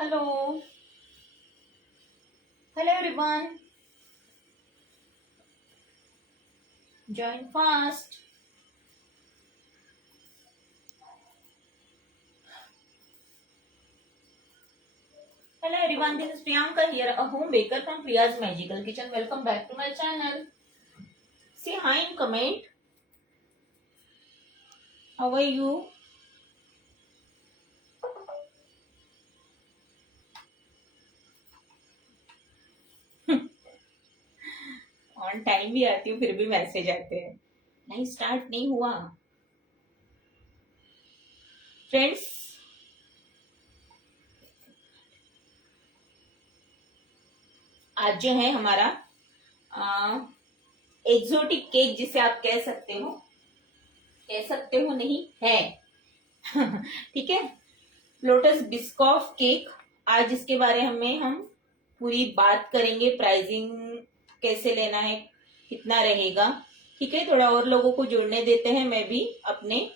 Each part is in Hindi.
Hello. Hello everyone. Join fast. Hello everyone, this is Priyanka here, a home baker from Priya's Magical Kitchen. Welcome back to my channel. Say hi in comment. How are you? On time भी आती हूँ फिर भी मैसेज आते हैं, नहीं स्टार्ट नहीं हुआ। फ्रेंड्स, आज जो है हमारा एक्सोटिक केक जिसे आप कह सकते हो नहीं है ठीक है, लोटस बिस्कॉफ केक। आज इसके बारे में हम पूरी बात करेंगे, प्राइसिंग कैसे लेना है, कितना रहेगा, ठीक है। थोड़ा और लोगों को जुड़ने देते हैं। मैं भी अपने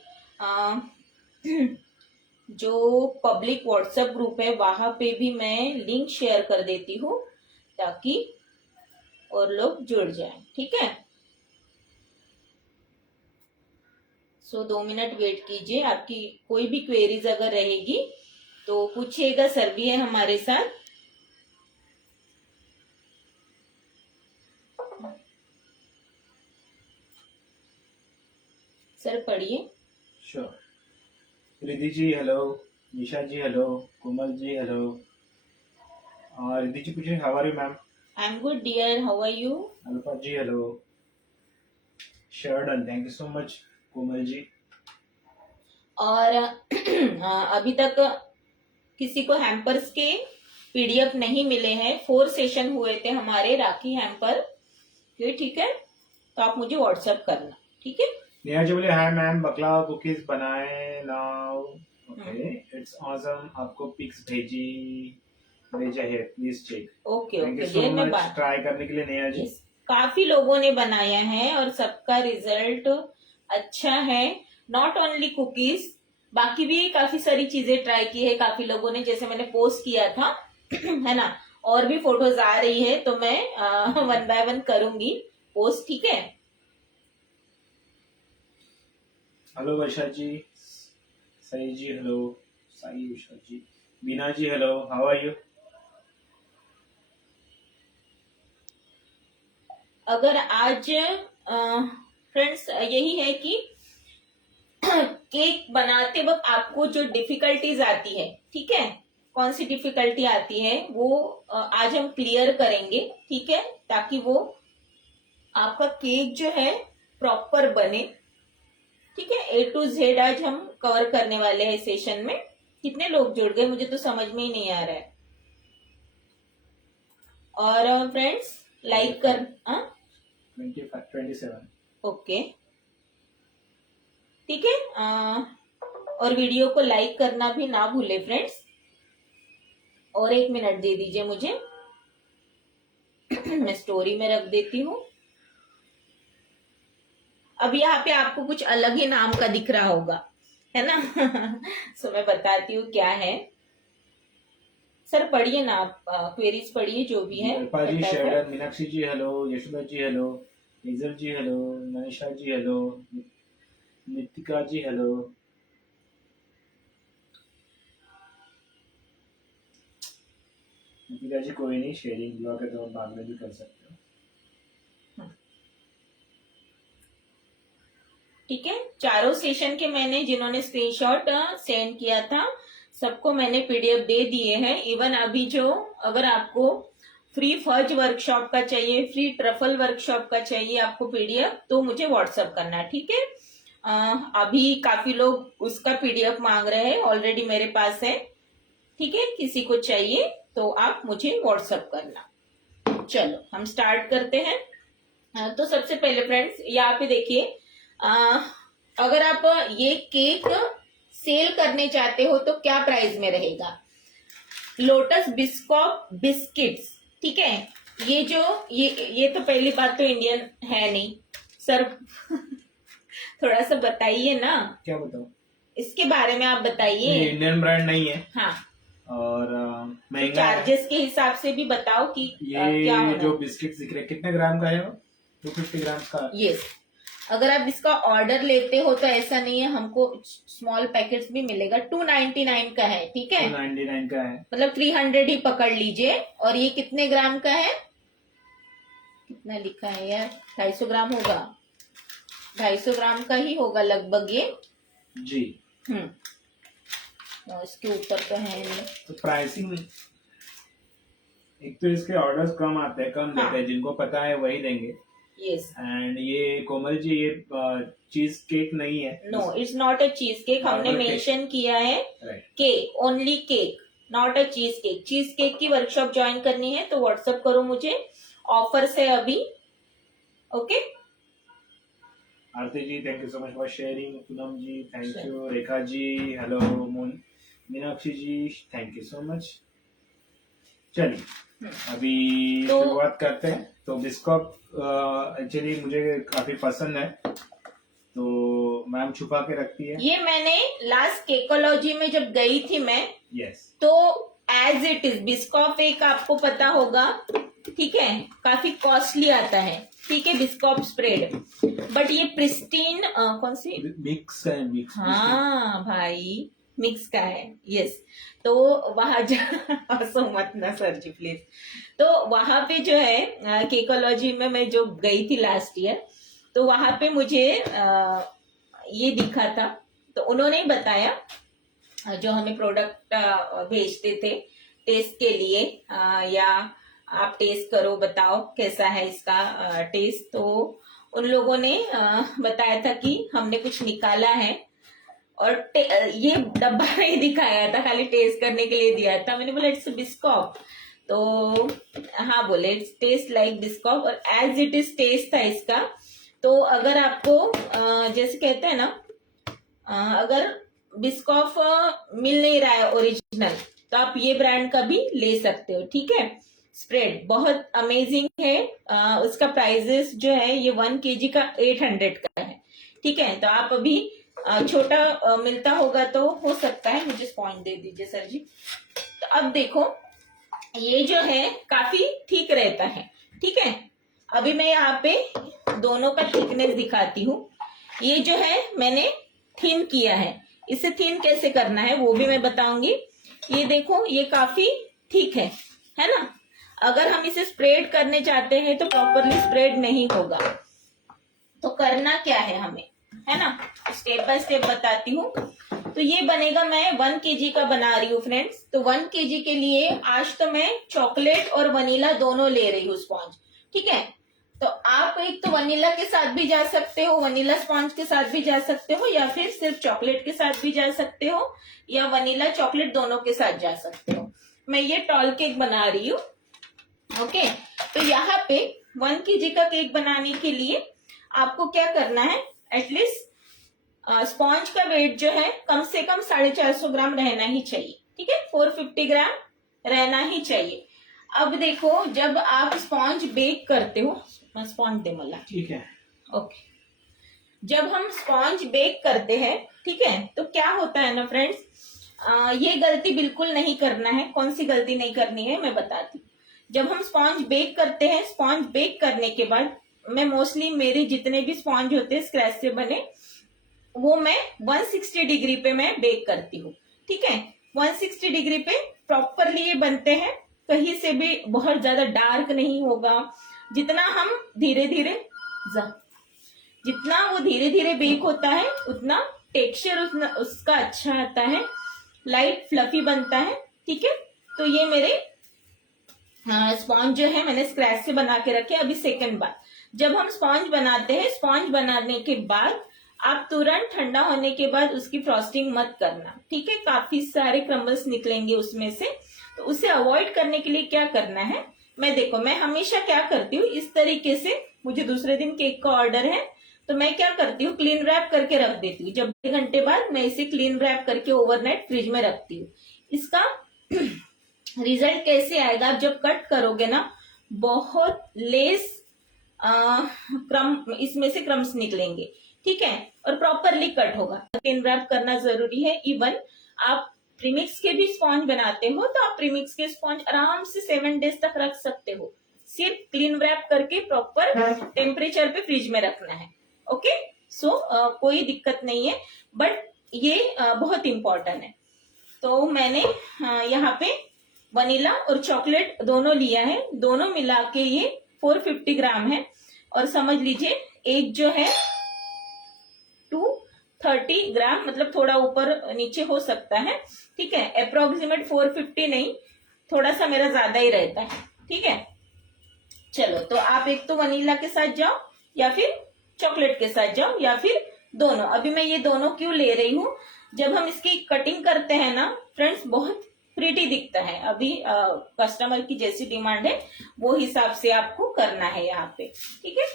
जो पब्लिक व्हाट्सएप ग्रुप है वहां पे भी मैं लिंक शेयर कर देती हूँ ताकि और लोग जुड़ जाएं, ठीक है। 2 मिनट वेट कीजिए। आपकी कोई भी क्वेरीज अगर रहेगी तो पूछिएगा, सर भी है हमारे साथ। सर पढ़िए। Sure. Riddhi ji hello, Nisha ji hello, Komal ji hello. Riddhi ji पूछे how are you ma'am? I am good dear, how are you? Alpha ji hello. Sure done, thank you so much Komal ji. और अभी तक किसी को हैम्पर्स के पीडीएफ नहीं मिले हैं। 4 सेशन हुए थे हमारे राखी हैम्पर के, ठीक है। तो आप मुझे व्हाट्सएप करना, ठीक है। नेहा जी बोले हाय मैम, बकला कुकीज बनाए नाउ। Okay, it's awesome. आपको पिक्स भेजा है, please check. Okay thank you okay, so देर में मच बात। ट्राई करने के लिए नेहा जी। काफी लोगों ने बनाया है और सबका रिजल्ट अच्छा है। नॉट ओनली कुकीज, बाकी भी काफी सारी चीजें ट्राई की है काफी लोगों ने, जैसे मैंने पोस्ट किया था है ना। और भी फोटोज आ रही है तो मैं 1 बाय 1 करूंगी पोस्ट, ठीक है। Hello Varsha ji, Sahi ji hello, Sai Usha ji, Bina ji hello, how are you? अगर आज फ्रेंड्स यही है कि केक बनाते वक्त आपको जो डिफिकल्टीज आती है, ठीक है, कौन सी डिफिकल्टी आती है वो आज हम क्लियर करेंगे, ठीक है, ताकि वो आपका केक जो है प्रॉपर बने, ठीक है। A to Z आज हम कवर करने वाले हैं सेशन में। कितने लोग जुड़ गए मुझे तो समझ में ही नहीं आ रहा है। और फ्रेंड्स लाइक कर 27। ओके, ठीक है। और वीडियो को लाइक करना भी ना भूले फ्रेंड्स। और 1 मिनट दे दीजिए मुझे मैं स्टोरी में रख देती हूँ। अब यहाँ पे आपको कुछ अलग ही नाम का दिख रहा होगा, है ना सो मैं बताती हूँ क्या है। सर पढ़िए ना आप, क्वेरीज पढ़िए जो भी है। जी शेरडन, मीनाक्षी जी hello, Yashoda ji hello, hazel जी हेलो, मनीषा जी हेलो, नितिका जी हेलो। नितिका जी कोई नहीं, शेयरिंग ब्लॉग है तो बाद में भी कर सकते हो, ठीक है। चारों सेशन के मैंने जिन्होंने स्क्रीनशॉट सेंड किया था सबको मैंने पीडीएफ दे दिए हैं। इवन अभी जो अगर आपको फ्री फज वर्कशॉप का चाहिए, फ्री ट्रफल वर्कशॉप का चाहिए आपको पीडीएफ, तो मुझे व्हाट्सएप करना, ठीक है। अभी काफी लोग उसका पीडीएफ मांग रहे हैं, ऑलरेडी मेरे पास है, ठीक है। किसी को चाहिए तो आप मुझे व्हाट्सएप करना। चलो हम स्टार्ट करते हैं। तो सबसे पहले फ्रेंड्स यहाँ पे देखिए, अगर आप ये केक सेल करने चाहते हो तो क्या प्राइस में रहेगा। लोटस बिस्कॉफ बिस्किट्स, ठीक है। ये जो ये तो पहली बात तो इंडियन है नहीं सर थोड़ा सा बताइए ना। क्या बताऊं इसके बारे में आप बताइए। इंडियन ब्रांड नहीं है। हाँ, और महंगा है। चार्जेस के हिसाब से भी बताओ कि क्या ये होना जो है। बिस्किट दिख रहे हैं, कितने ग्राम का है वो? 250 ग्राम का। यस, अगर आप इसका ऑर्डर लेते हो तो ऐसा नहीं है, हमको स्मॉल पैकेट्स भी मिलेगा। 299 का है, ठीक है, 299 का है। मतलब 300 ही पकड़ लीजिए। और ये कितने ग्राम का है, कितना लिखा है यार, 250 ग्राम होगा, 250 ग्राम का ही होगा लगभग ये। जी। और इसके ऊपर तो है नहीं। तो प्राइसिंग, एक तो इसके ऑर्डर्स कम आते हैं, कम देते हैं, जिनको पता है वही देंगे। यस, एंड ये कोमल जी, ये चीज केक नहीं है। No, it's not a cheese cake. हमने Normal cake. मेंशन किया है right. Cake, only cake, not a cheese cake. Cheese cake की वर्कशॉप ज्वाइन करनी है तो व्हाट्सएप करो मुझे, ऑफर से अभी। Okay, Aarti ji, thank you so much for sharing. Poonam ji, thank you. Rekha ji, hello. Meenakshi ji, thank you so much. चलिए अभी शुरुआत करते हैं। तो बिस्कॉप एक्चुअली मुझे काफी पसंद है, तो मैम छुपा के रखती है। ये मैंने लास्ट केकोलॉजी में जब गई थी मैं, यस, तो एज इट इज बिस्कॉप एक आपको पता होगा, ठीक है, काफी कॉस्टली आता है, ठीक है, बिस्कॉप स्प्रेड। बट ये प्रिस्टीन कौन सी, मिक्स है, मिक्स। हाँ भाई, मिक्स का है। यस, तो वहां हंसो मत ना सर जी प्लीज। तो वहां पे जो है केकोलॉजी में मैं जो गई थी लास्ट ईयर, तो वहां पे मुझे ये दिखा था। तो उन्होंने ही बताया, जो हमें प्रोडक्ट भेजते थे टेस्ट के लिए, या आप टेस्ट करो बताओ कैसा है इसका टेस्ट। तो उन लोगों ने बताया था कि हमने कुछ निकाला है, और ये डब्बा नहीं दिखाया था, खाली टेस्ट करने के लिए दिया था। मैंने बोला इट्स बिस्कॉप, तो हाँ बोले इट्स टेस्ट लाइक बिस्कॉप, और एज इट इज टेस्ट था इसका। तो अगर आपको जैसे कहते हैं ना, अगर बिस्कॉफ मिल नहीं रहा है ओरिजिनल, तो आप ये ब्रांड का भी ले सकते हो, ठीक है। स्प्रेड बहुत अमेजिंग है। उसका प्राइजेस जो है ये 1 kg का 800 का है, ठीक है। तो आप अभी छोटा मिलता होगा तो हो सकता है। मुझे स्पॉन्ज दे दीजिए सर जी। तो अब देखो, ये जो है काफी ठीक रहता है, ठीक है। अभी मैं यहाँ पे दोनों का थिकनेस दिखाती हूँ। ये जो है मैंने थिन किया है, इसे थिन कैसे करना है वो भी मैं बताऊंगी। ये देखो, ये काफी ठीक है ना। अगर हम इसे स्प्रेड करने चाहते हैं तो प्रॉपरली स्प्रेड नहीं होगा, तो करना क्या है हमें, है ना, स्टेप बाय स्टेप बताती हूँ। तो ये बनेगा, मैं 1 kg का बना रही हूँ फ्रेंड्स। तो 1 kg के लिए आज तो मैं चॉकलेट और वनीला दोनों ले रही हूँ स्पॉन्ज, ठीक है। तो आप एक तो वनीला के साथ भी जा सकते हो, वनीला स्पॉन्ज के साथ भी जा सकते हो, या फिर सिर्फ चॉकलेट के साथ भी जा सकते हो, या वनीला चॉकलेट दोनों के साथ जा सकते हो। मैं ये टॉल केक बना रही हूँ, ओके। तो यहाँ पे 1 kg का केक बनाने के लिए आपको क्या करना है, एटलीस्ट स्पॉन्ज का वेट जो है कम से कम 450 ग्राम रहना ही चाहिए, ठीक है, 450 ग्राम रहना ही चाहिए। अब देखो, जब आप स्पॉन्ज बेक करते हो, स्पॉन्ज दे मला, ठीक है, ओके। जब हम स्पॉन्ज बेक करते हैं, ठीक है, तो क्या होता है ना फ्रेंड्स, ये गलती बिल्कुल नहीं करना है। कौन सी गलती नहीं करनी है मैं बताती हूँ। जब हम स्पॉन्ज बेक करते हैं, स्पॉन्ज बेक करने के बाद मैं मोस्टली मेरे जितने भी स्पॉन्ज होते हैं स्क्रैच से बने, वो मैं 160 डिग्री पे मैं बेक करती हूँ, ठीक है। 160 डिग्री पे प्रॉपरली ये बनते हैं, कहीं से भी बहुत ज्यादा डार्क नहीं होगा। जितना हम धीरे धीरे, जितना वो धीरे धीरे बेक होता है उतना टेक्सचर उसका अच्छा आता है, लाइट फ्लफी बनता है, ठीक है। तो ये मेरे स्पॉन्ज जो है मैंने स्क्रैच से बना के रखे। अभी सेकंड बात, जब हम स्पॉन्ज बनाते हैं, स्पॉन्ज बनाने के बाद आप तुरंत ठंडा होने के बाद उसकी फ्रॉस्टिंग मत करना, ठीक है, काफी सारे क्रम्बल्स निकलेंगे उसमें से। तो उसे अवॉइड करने के लिए क्या करना है, मैं हमेशा क्या करती हूँ, इस तरीके से, मुझे दूसरे दिन केक का ऑर्डर है तो मैं क्या करती हूँ, क्लीन रैप करके रख देती हूँ। जब 2 घंटे बाद मैं इसे क्लीन रैप करके ओवरनाइट फ्रिज में रखती हूँ। इसका रिजल्ट कैसे आएगा, आप जब कट करोगे ना, बहुत लेस इसमें से क्रम्स निकलेंगे, ठीक है, और प्रॉपरली कट होगा। क्लीन रैप करना जरूरी है। इवन आप प्रीमिक्स के भी स्पॉन्ज बनाते हो तो आप प्रीमिक्स के स्पॉन्ज आराम से 7 डेज तक रख सकते हो। सिर्फ क्लीन रैप करके प्रॉपर टेम्परेचर पे फ्रिज में रखना है। ओके, सो कोई दिक्कत नहीं है, बट ये बहुत इम्पोर्टेंट है। तो मैंने यहाँ पे वनीला और चॉकलेट दोनों लिया है, दोनों मिला के ये 450 ग्राम है। और समझ लीजिए एक जो है 230 ग्राम, मतलब थोड़ा ऊपर नीचे हो सकता है, ठीक है। अप्रोक्सीमेट 450 नहीं, थोड़ा सा मेरा ज्यादा ही रहता है, ठीक है। चलो, तो आप एक तो वनीला के साथ जाओ या फिर चॉकलेट के साथ जाओ या फिर दोनों। अभी मैं ये दोनों क्यों ले रही हूँ, जब हम इसकी कटिंग करते हैं ना फ्रेंड्स, बहुत प्रीटी दिखता है। अभी कस्टमर की जैसी डिमांड है वो हिसाब से आपको करना है यहाँ पे, ठीक है।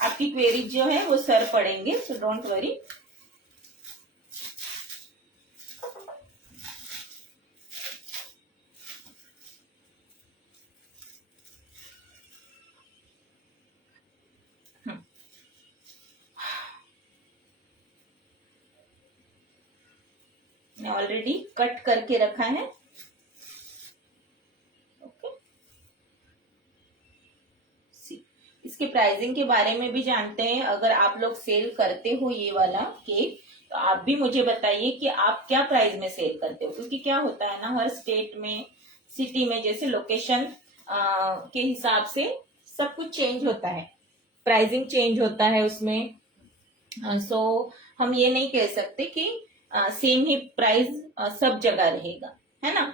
आपकी क्वेरी जो है वो सर पड़ेंगे, सो डोंट वरी। मैंने ऑलरेडी कट करके रखा है। ओके, इसके प्राइसिंग के बारे में भी जानते हैं। अगर आप लोग सेल करते हो ये वाला केक, तो आप भी मुझे बताइए कि आप क्या प्राइस में सेल करते हो, क्योंकि क्या होता है ना, हर स्टेट में, सिटी में, जैसे लोकेशन के हिसाब से सब कुछ चेंज होता है, प्राइसिंग चेंज होता है उसमें। सो हम ये नहीं कह सकते कि सेम ही प्राइस सब जगह रहेगा, है ना।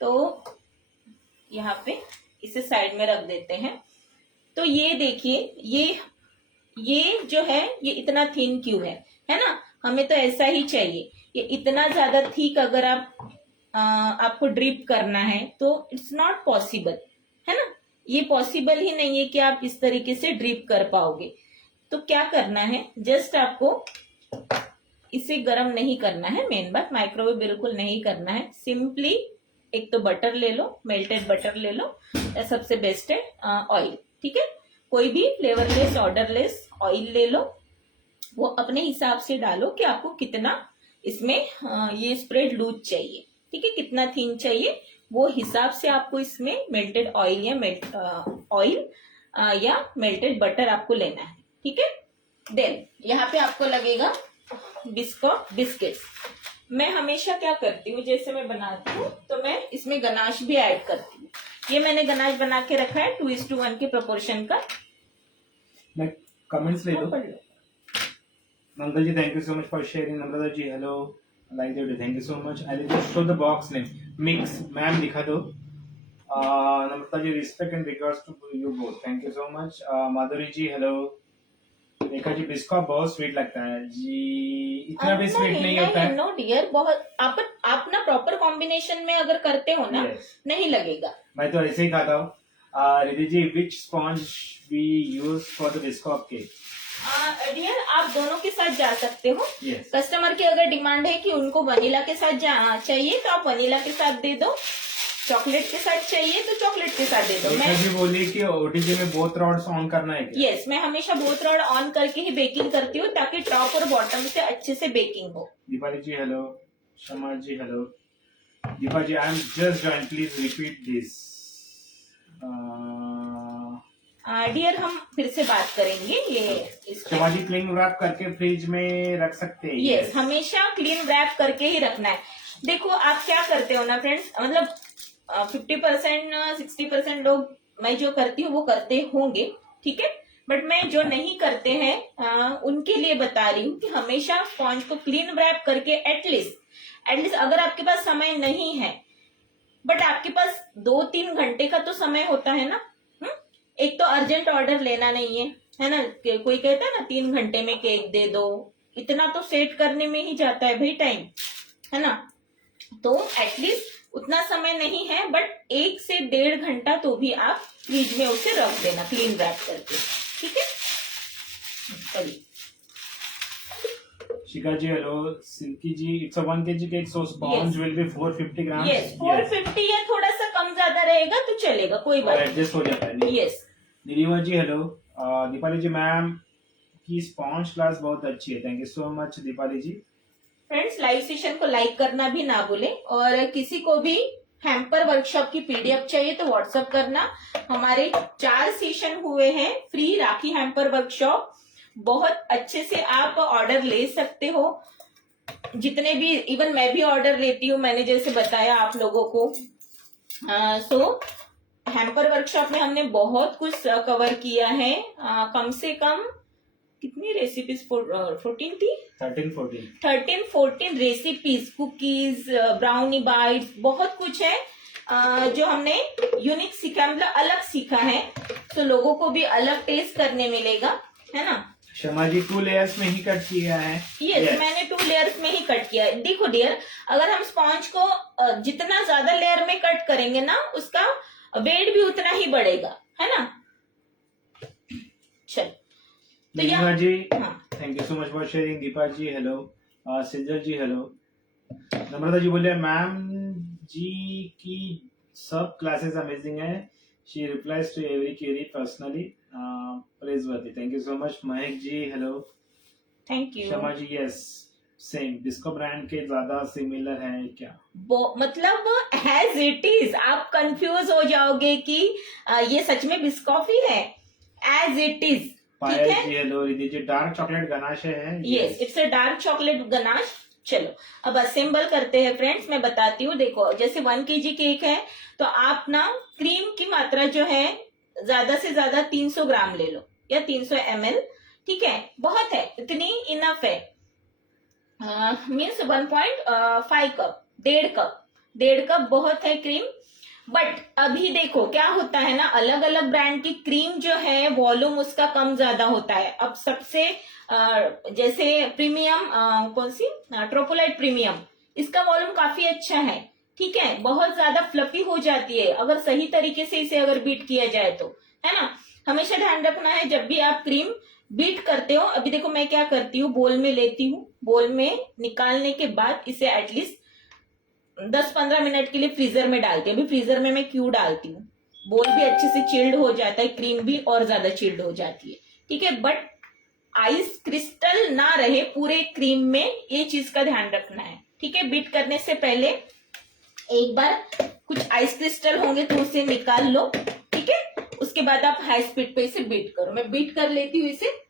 तो यहाँ पे इसे साइड में रख देते हैं। तो ये देखिए, ये जो है ये इतना थिन क्यों है ना। हमें तो ऐसा ही चाहिए। ये इतना ज्यादा थिक अगर आपको ड्रिप करना है तो इट्स नॉट पॉसिबल, है ना। ये पॉसिबल ही नहीं है कि आप इस तरीके से ड्रिप कर पाओगे। तो क्या करना है, जस्ट आपको इसे गर्म नहीं करना है, मेन बात, माइक्रोवेव बिल्कुल नहीं करना है। सिंपली एक तो बटर ले लो, मेल्टेड बटर ले लो, सबसे बेस्ट है ऑयल, ठीक है। कोई भी फ्लेवरलेस ऑर्डरलेस ऑयल ले लो, वो अपने हिसाब से डालो कि आपको कितना इसमें ये स्प्रेड लूज चाहिए, ठीक है, कितना थिन चाहिए, वो हिसाब से आपको इसमें मेल्टेड ऑयल या मेल्टेड बटर आपको लेना है, ठीक है। देन यहाँ पे आपको लगेगा बिस्किट्स। मैं हमेशा क्या करती हूँ, जैसे मैं बनाती हूँ तो मैं इसमें गनाश भी ऐड करती हूँ। ये मैंने गनाश बना के रखा है 2:1 के प्रोपोर्शन का। मैं कमेंट्स ले लो। Mangal ji, thank you so much for sharing. Namrata ji, hello, like the thank you so much. I will just show the box name mix, ma'am दिखा दो। Namrata ji, respect and regards to you both, thank you so much. Madhuri ji, hello. देखा जी, बिस्कॉट बहुत स्वीट लगता है जी, इतना भी स्वीट नहीं होता है। नो डियर, बहुत आप ना प्रॉपर कॉम्बिनेशन में अगर करते हो ना, नहीं लगेगा। मैं तो ऐसे ही खाता हूँ। Riddhi ji, which sponge we use for the Biscoff cake? Dear, आप दोनों के साथ जा सकते हो। yes. कस्टमर की अगर डिमांड है कि उनको वनीला के साथ चाहिए तो आप वनीला के साथ दे दो, चॉकलेट के साथ चाहिए तो चॉकलेट के साथ दे दो। मैं भी बोली कि ओटीजी में बोथ रॉड्स ऑन करना है क्या? यस, मैं हमेशा बोथ रॉड ऑन करके ही बेकिंग करती हूँ ताकि टॉप और बॉटम से अच्छे से बेकिंग हो। Deepali ji, hello. Shama ji, hello. Deepa ji, I am just join, please repeat this. Dear, हम फिर से बात करेंगे ये। शमा जी, क्लीन रैप करके फ्रिज में रख सकते हैं? यस, हमेशा क्लीन रैप करके ही रखना है। देखो आप क्या करते हो ना फ्रेंड्स, मतलब 50% 60% लोग मैं जो करती हूँ वो करते होंगे, ठीक है, बट मैं जो नहीं करते हैं उनके लिए बता रही हूँ कि हमेशा स्पॉन्ज को क्लीन रैप करके एटलीस्ट अगर आपके पास समय नहीं है, बट आपके पास 2-3 घंटे का तो समय होता है ना। एक तो अर्जेंट ऑर्डर लेना नहीं है ना। कोई कहता है ना 3 घंटे में केक दे दो, इतना तो सेट करने में ही जाता है भाई टाइम, है ना। तो एटलीस्ट उतना समय नहीं है, बट 1 से 1.5 घंटा तो भी आप फ्रिज में उसे रख देना क्लीन रैप करके, ठीक है। चलिए, Shikha ji, hello. Silky ji, it's a 1 kg cake, so sponge will be 450 gram. Yes, 450 या थोड़ा सा कम ज्यादा रहेगा तो चलेगा, कोई बात नहीं, एडजस्ट हो जाता है। Yes. Niriva ji, hello. Deepali ji, ma'am की स्पॉन्ज क्लास बहुत अच्छी है, thank you so much Deepali ji. Friends live session को लाइक करना भी ना भूले, और किसी को भी हैम्पर वर्कशॉप की पीडीएफ चाहिए तो व्हाट्सएप करना। हमारे 4 सेशन हुए हैं फ्री राखी हैम्पर वर्कशॉप, बहुत अच्छे से आप ऑर्डर ले सकते हो, जितने भी, इवन मैं भी ऑर्डर लेती हूँ, मैंने जैसे बताया आप लोगों को। सो हैम्पर वर्कशॉप में हमने बहुत कुछ कवर किया है। कम से कम कितनी रेसिपीज 14 थी, 13-14 रेसिपीज, कुकीज, ब्राउनी बाइट्स, बहुत कुछ है जो हमने यूनिक सीखा, मतलब अलग सीखा है, तो लोगों को भी अलग टेस्ट करने मिलेगा, है ना। शमा जी 2 लेयर्स में ही कट किया है। yes. मैंने 2 लेयर्स में ही कट किया है। देखो डियर, अगर हम स्पॉन्ज को जितना ज्यादा लेयर में कट करेंगे ना, उसका वेट भी उतना ही बढ़ेगा, है ना। चल तो दीपा जी, हाँ, thank you so much for sharing. Deepa ji hello, Sinjal ji hello. Namrata ji बोले मैम जी की सब क्लासेस अमेजिंग है, she replies to every query personally, praiseworthy, thank you so much. Mehak ji hello, thank you. Shama ji yes same, disco brand के ज्यादा सिमिलर है क्या? मतलब हैज इट इज, आप कंफ्यूज हो जाओगे कि ये सच में बिस्कॉफी है, as it is. Payal ji hello, Riddhi ji dark chocolate गनाशे है। Yes, it's a dark chocolate ganache. चलो अब असेंबल करते हैं फ्रेंड्स, मैं बताती हूँ। देखो जैसे 1 kg केक है तो आप ना क्रीम की मात्रा जो है ज्यादा से ज्यादा 300 ग्राम ले लो या 300 ml, ठीक है, बहुत है, इतनी इनफ है। मीन्स 1.5 कप, 1.5 कप बहुत है क्रीम। बट अभी देखो क्या होता है ना, अलग अलग ब्रांड की क्रीम जो है वॉल्यूम उसका कम ज्यादा होता है। अब सबसे जैसे प्रीमियम कौन सी, ट्रोपोलाइट प्रीमियम, इसका वॉल्यूम काफी अच्छा है, ठीक है, बहुत ज्यादा फ्लफी हो जाती है अगर सही तरीके से इसे अगर बीट किया जाए तो, है ना। हमेशा ध्यान रखना है जब भी आप क्रीम बीट करते हो। अभी देखो मैं क्या करती हूँ, बोल में लेती हूँ, बोल में निकालने के बाद इसे एटलीस्ट 10-15 मिनट के लिए फ्रीजर में डालती हूँ। अभी फ्रीजर में मैं क्यों डालती हूँ, बोल भी अच्छे से चिल्ड हो जाता है, क्रीम भी और ज्यादा चिल्ड हो जाती है, ठीक है। बट आइस क्रिस्टल ना रहे पूरे क्रीम में, ये चीज का ध्यान रखना है, ठीक है। बीट करने से पहले एक बार कुछ आइस क्रिस्टल होंगे तो उसे निकाल लो, ठीक है। उसके बाद आप हाई स्पीड पे इसे बीट करो। मैं बीट कर लेती हूँ इसे।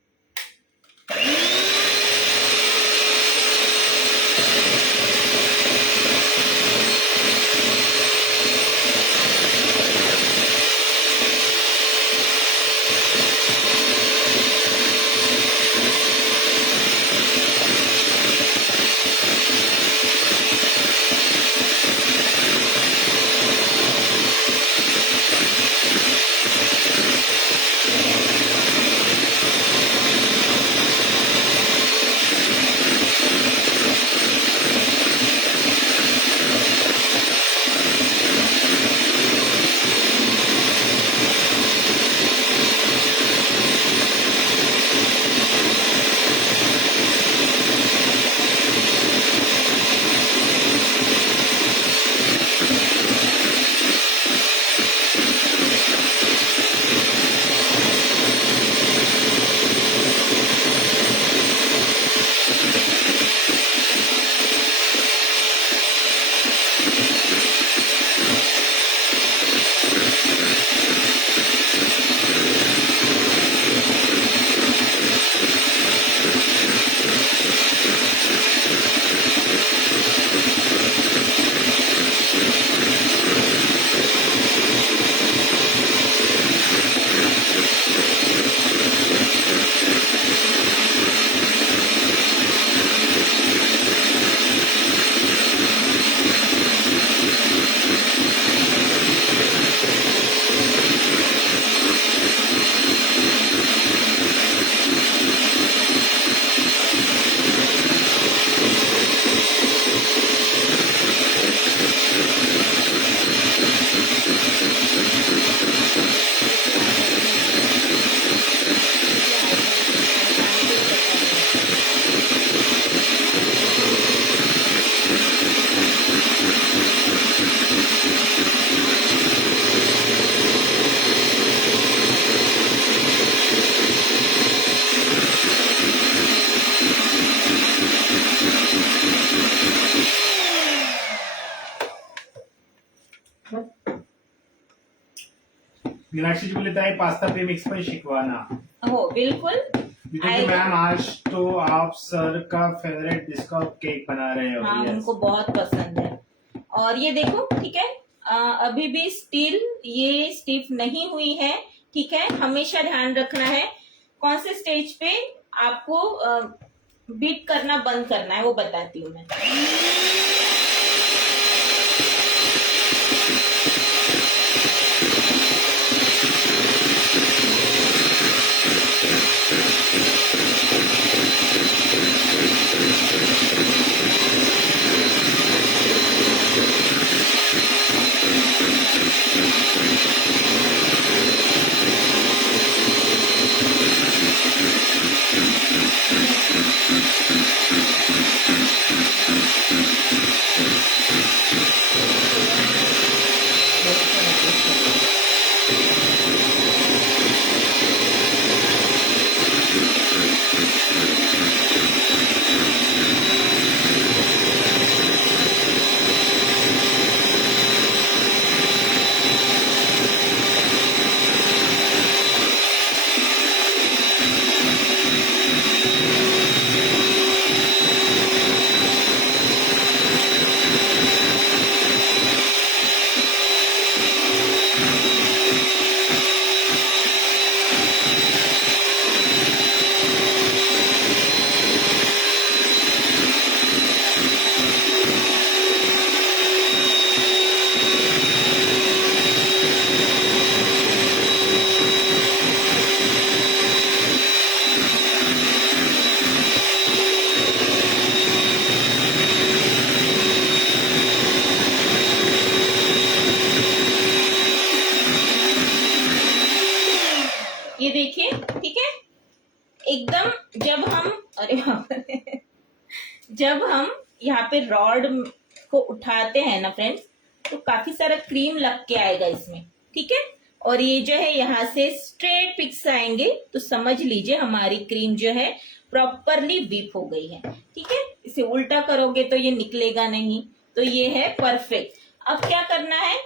मीनाक्षी जी बोलता है पास्ता प्रीमिक्स पर शिकवाना। हो बिल्कुल क्योंकि मैम आज तो आप सर का फेवरेट डिस्को केक बना रहे हो। हाँ, Yes. उनको बहुत पसंद है। और ये देखो, ठीक है, अभी भी स्टिल ये स्टिफ नहीं हुई है, ठीक है। हमेशा ध्यान रखना है कौन से स्टेज पे आपको बीट करना बंद करना है, वो बताती हूँ मैं। ये देखिए, ठीक है, एकदम जब हम अरे बाप रे, जब हम यहाँ पे रॉड को उठाते हैं ना फ्रेंड्स, तो काफी सारा क्रीम लग के आएगा इसमें, ठीक है। और ये जो है यहाँ से स्ट्रेट पिक्स आएंगे, तो समझ लीजिए हमारी क्रीम जो है प्रॉपरली व्हीप हो गई है, ठीक है। इसे उल्टा करोगे तो ये निकलेगा नहीं, तो ये है परफेक्ट। अब क्या करना है,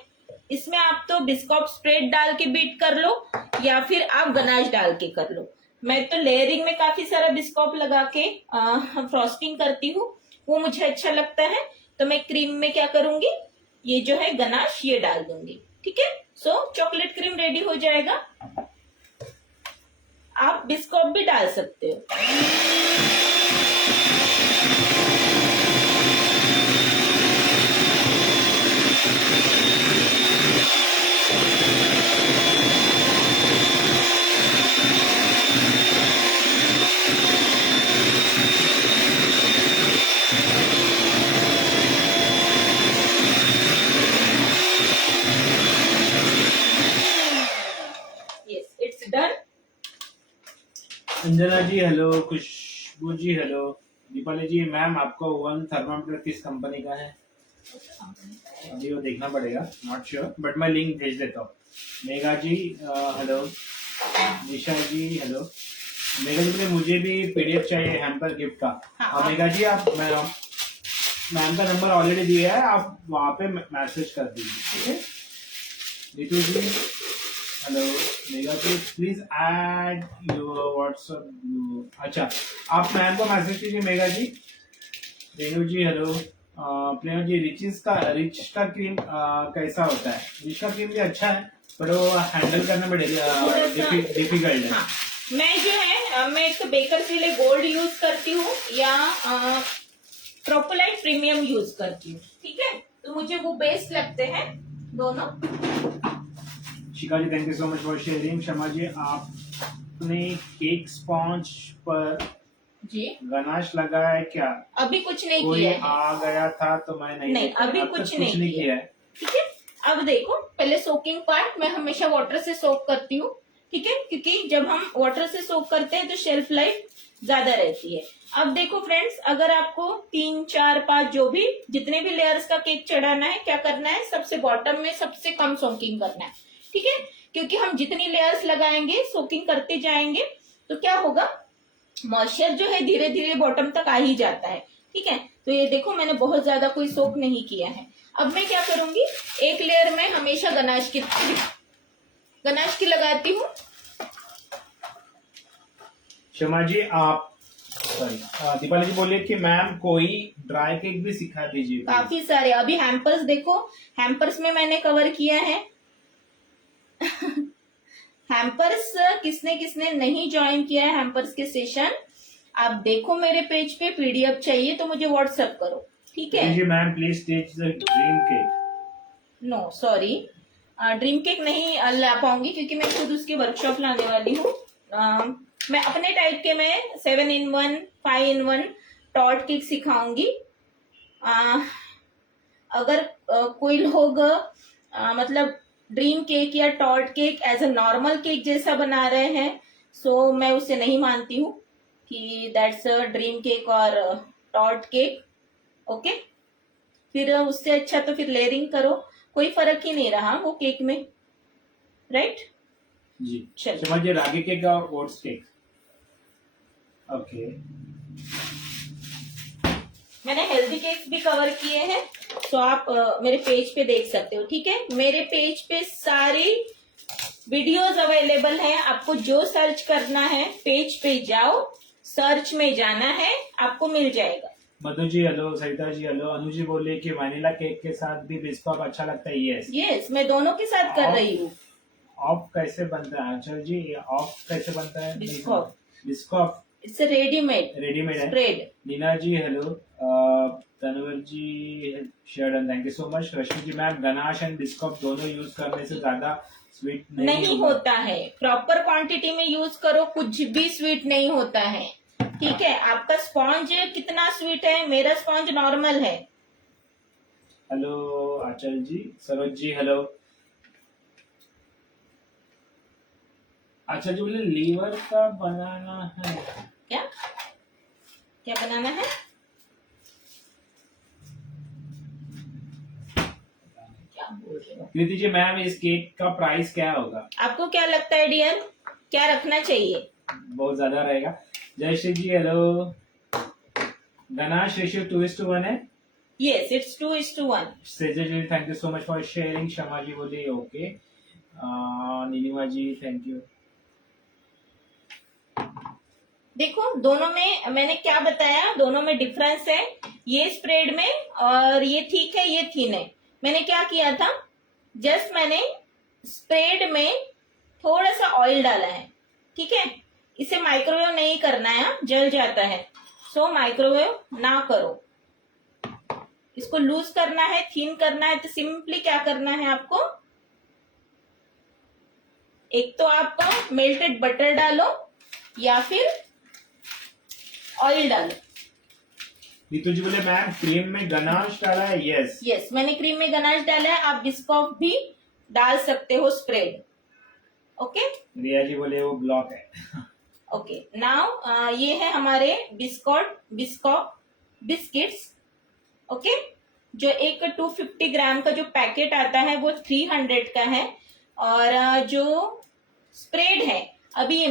इसमें आप तो बिस्कॉप स्प्रेड डाल के बीट कर लो या फिर आप गनाश डाल के कर लो। मैं तो लेयरिंग में काफी सारा बिस्कॉप लगा के फ्रॉस्टिंग करती हूँ, वो मुझे अच्छा लगता है। तो मैं क्रीम में क्या करूंगी, ये जो है गनाश ये डाल दूंगी, ठीक है। सो चॉकलेट क्रीम रेडी हो जाएगा। आप बिस्कॉप भी डाल सकते हो। Yes, it's done. Anjana ji hello, Khushboo ji hello, Deepali ji ma'am आपका ओवन थर्मामीटर किस कंपनी का है? अभी वो देखना पड़ेगा, नॉट श्योर, बट मैं लिंक भेज देता हूँ। Megha ji hello, Nisha ji hello. मेघा जी मुझे भी पीडीएफ चाहिए हैम्पर गिफ्ट का। हाँ, मेघा जी आप मैम का नंबर ऑलरेडी दिया है, आप वहाँ पे मैसेज कर दीजिए, ठीक है। Neetu ji hello, Mega ji please add your WhatsApp. अच्छा, आप मैम को मैसेज कीजिए मेगा जी। रेणु जी हेलो, प्रिया जी रिच का क्रीम कैसा होता है? रिच का क्रीम भी अच्छा है, पर वो हैंडल करना बड़ा डिफिकल्ट है। हाँ, मैं जो है मैं एक तो बेकर्स के लिए गोल्ड यूज करती हूँ या प्रोपोलाइट प्रीमियम यूज करती हूँ, ठीक है। तो मुझे वो बेस्ट लगते हैं दोनों। Shika ji thank you so much for sharing. Shama ji आपने केक स्पॉन्ज पर जी गनाश लगाया है क्या? अभी कुछ नहीं कोई किया है। आ गया था तो मैं नहीं नहीं, देखा। अभी अब तक कुछ नहीं किया है, ठीक है। अब देखो, पहले सोकिंग पार्ट मैं हमेशा वाटर से सोक करती हूँ, ठीक है, क्योंकि जब हम वाटर से सोक करते हैं तो शेल्फ लाइफ ज्यादा रहती है। अब देखो फ्रेंड्स, अगर आपको 3, 4, 5 जो भी जितने भी लेयर्स का केक चढ़ाना है, क्या करना है, सबसे बॉटम में सबसे कम सोकिंग करना है, ठीक है। क्योंकि हम जितनी लेयर्स लगाएंगे, सोकिंग करते जाएंगे, तो क्या होगा, मॉइस्चर जो है धीरे धीरे बॉटम तक आ ही जाता है, ठीक है। तो ये देखो मैंने बहुत ज्यादा कोई सोक नहीं किया है। अब मैं क्या करूंगी, एक लेयर में हमेशा गनाश की गनाश की लगाती हूँ। शर्मा जी आप सॉरी दीपाली जी बोलिए कि मैम कोई ड्राई केक भी सिखा दीजिए please। काफी सारे अभी हैम्पर्स देखो, हैम्पर्स में मैंने कवर किया है। हैम्पर्स किसने किसने नहीं ज्वाइन किया है हैम्पर्स के सेशन, आप देखो मेरे पेज पे, पीडीएफ चाहिए तो मुझे व्हाट्सएप करो, ठीक है। जी ma'am please teach the dream cake. No sorry, dream cake नहीं ला पाऊंगी क्योंकि मैं खुद उसकी वर्कशॉप लाने वाली हूँ। मैं अपने टाइप के मैं 7-in-1 5-in-1 टॉर्ट केक सिखाऊंगी। अगर कोई लोग मतलब ड्रीम केक या torte cake as a normal cake जैसा बना रहे हैं, सो मैं उसे नहीं मानती हूँ कि दैट्स अ ड्रीम केक और टॉर्ट केक। ओके, फिर उससे अच्छा तो फिर लेयरिंग करो, कोई फर्क ही नहीं रहा वो केक में, राइट। जी चलो। शर्मा जी रागी केक और ओट्स केक। ओके मैंने हेल्दी केक्स भी कवर किए हैं, तो आप मेरे पेज पे देख सकते हो, ठीक है। मेरे पेज पे सारी वीडियोस अवेलेबल हैं, आपको जो सर्च करना है पेज पे जाओ, सर्च में जाना है, आपको मिल जाएगा। मधु जी हेलो, सरिता जी हेलो, अनु जी बोलिए कि वनीला केक के साथ भी बिस्कॉप अच्छा लगता है। यस यस, मैं दोनों के साथ कर रही हूँ। ऑफ कैसे बनता है आंचल जी, ऑफ कैसे बनता है? Biscoff, Biscoff it's readymade readymade है। Spread. Neena ji hello, Tanvar ji shared thank you so much. Rashmi ji ma'am ganache and Biscoff दोनों यूज करने से ज्यादा स्वीट नहीं होता है, प्रॉपर क्वांटिटी में यूज करो, कुछ भी स्वीट नहीं होता है, ठीक है। आपका स्पॉन्ज कितना स्वीट है, मेरा स्पॉन्ज नॉर्मल है। हेलो आंचल जी, सरोज जी हेलो। आंचल जी बोले लीवर का बनाना है क्या क्या बनाना है? क्या बोल रहे हो? कृति जी मैम इस केक का प्राइस क्या होगा? आपको क्या लगता है डियर, क्या रखना चाहिए? बहुत ज्यादा रहेगा। Jai Shri ji hello. Ganache ratio 2:1 है। Yes, it's 2:1। Sejal ji thank you so much for sharing. Sharma ji बोले okay. Nilima ji thank you. देखो दोनों में मैंने क्या बताया, दोनों में डिफरेंस है, ये स्प्रेड में और ये ठीक है, ये थिन है। मैंने क्या किया था, जस्ट मैंने स्प्रेड में थोड़ा सा ऑयल डाला है, ठीक है। इसे माइक्रोवेव नहीं करना है, जल जाता है, सो माइक्रोवेव ना करो। इसको लूज करना है, थिन करना है, तो सिंपली क्या करना है आपको, एक तो आप मेल्टेड बटर डालो या फिर ऑयल डालो। नीतू जी बोले मैम क्रीम में गनाश डाला है। यस यस, मैंने क्रीम में गनाश डाला है, आप बिस्कॉफ भी डाल सकते हो स्प्रेड। ओके रिया जी बोले वो ब्लॉक है। ओके, नाउ ये है हमारे बिस्कॉफ बिस्किट्स। ओके, जो एक 250 ग्राम का जो पैकेट आता है वो 300 का है, और जो स्प्रेड है अभी ये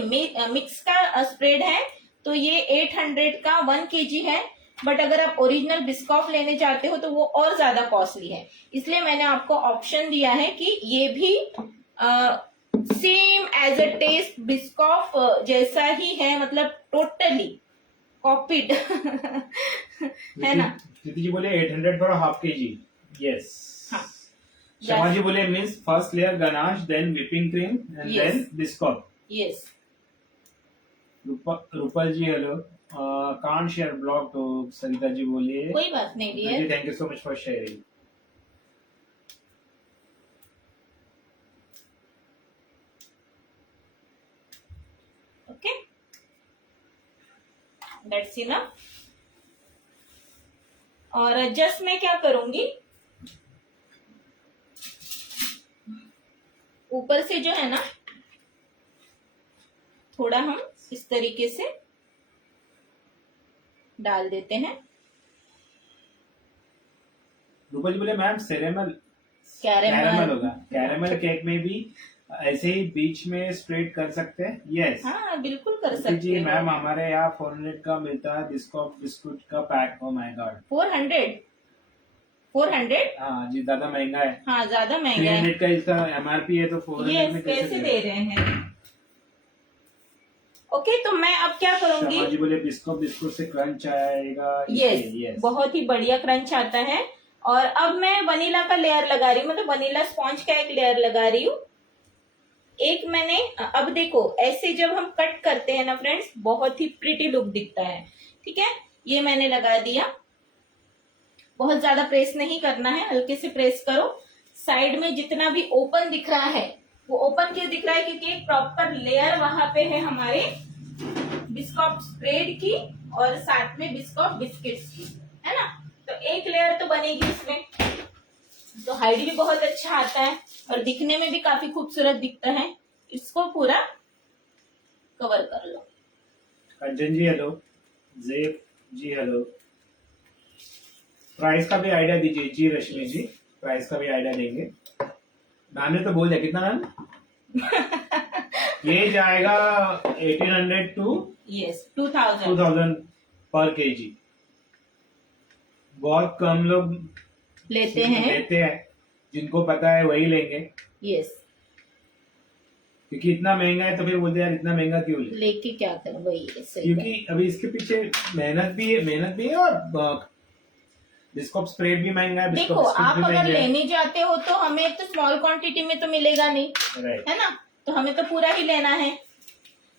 मिक्स का स्प्रेड है, तो ये 800 का 1 kg है। बट अगर आप ओरिजिनल बिस्कॉफ लेने चाहते हो तो वो और ज्यादा कॉस्टली है, इसलिए मैंने आपको ऑप्शन दिया है कि ये भी same as a taste Biscoff जैसा ही है, मतलब टोटली कॉपीड है ना। कृति जी बोले 800 फॉर हाफ केजी। यस हाँ। शर्मा जी बोले means first layer ganache then whipping cream and Yes. Then Biscoff. Yes, Rupal ji hello, can't share blog तो सरिता जी बोलिए कोई बात नहीं dear. Thank you so much for sharing. Okay, that's enough. और जस्ट मैं क्या करूंगी, ऊपर से जो है ना थोड़ा हम इस तरीके से डाल देते हैं। रूपल जी बोले मैम कैरेमल कैरेमल होगा। कैरेमल केक में भी ऐसे ही बीच में स्प्रेड कर सकते हैं। यस हाँ बिल्कुल कर जी सकते मैम हो। हमारे यहाँ 400 का मिलता है बिस्कुट का पैक। Oh my God 400 400। हाँ जी, ज्यादा महंगा है। हाँ ज्यादा महंगा है। 300 का इसका MRP है तो 400 ये में कैसे दे रहे हैं? ओके, तो मैं अब क्या शर्मा करूंगी? जी बोले बिस्कुट बिस्कुट से क्रंच आएगा। यस, बहुत ही बढ़िया क्रंच आता है। और अब मैं वनीला का लेयर लगा रही हूँ, मतलब वनीला स्पॉन्ज का एक लेयर लगा रही हूँ। एक मैंने, अब देखो ऐसे जब हम कट करते हैं ना फ्रेंड्स, बहुत ही प्रिटी लुक दिखता है। ठीक है, ये मैंने लगा दिया। बहुत ज्यादा प्रेस नहीं करना है, हल्के से प्रेस करो। साइड में जितना भी ओपन दिख रहा है वो ओपन क्यों दिख रहा है? क्योंकि एक प्रॉपर लेयर वहां पे है हमारे बिस्कॉप स्प्रेड की और साथ में बिस्कॉप बिस्किट्स की, है ना। तो एक लेयर तो बनेगी इसमें, तो हाइट भी बहुत अच्छा आता है और दिखने में भी काफी खूबसूरत दिखता है। इसको पूरा कवर कर लो। कंचन जी हेलो, जेब जी हेलो। प्राइस का भी आइडिया दीजिए जी रश्मि जी, प्राइस का भी आइडिया देंगे। मैम ने तो बोल दिया, कितना मैम? ये जाएगा 1800 टू यस 2000 2000 पर केजी। बहुत कम लोग लेते हैं। जिनको पता है वही लेंगे। यस, क्योंकि इतना महंगा है तो फिर बोलते हैं यार इतना महंगा क्यों लेके क्या करें, वही है, सही क्योंकि अभी इसके पीछे मेहनत भी है और बिस्कॉप स्प्रेड भी महंगा है। देखो आप अगर लेने जाते हो तो हमें तो स्मॉल क्वांटिटी में तो मिलेगा नहीं, है ना। तो हमें तो पूरा ही लेना है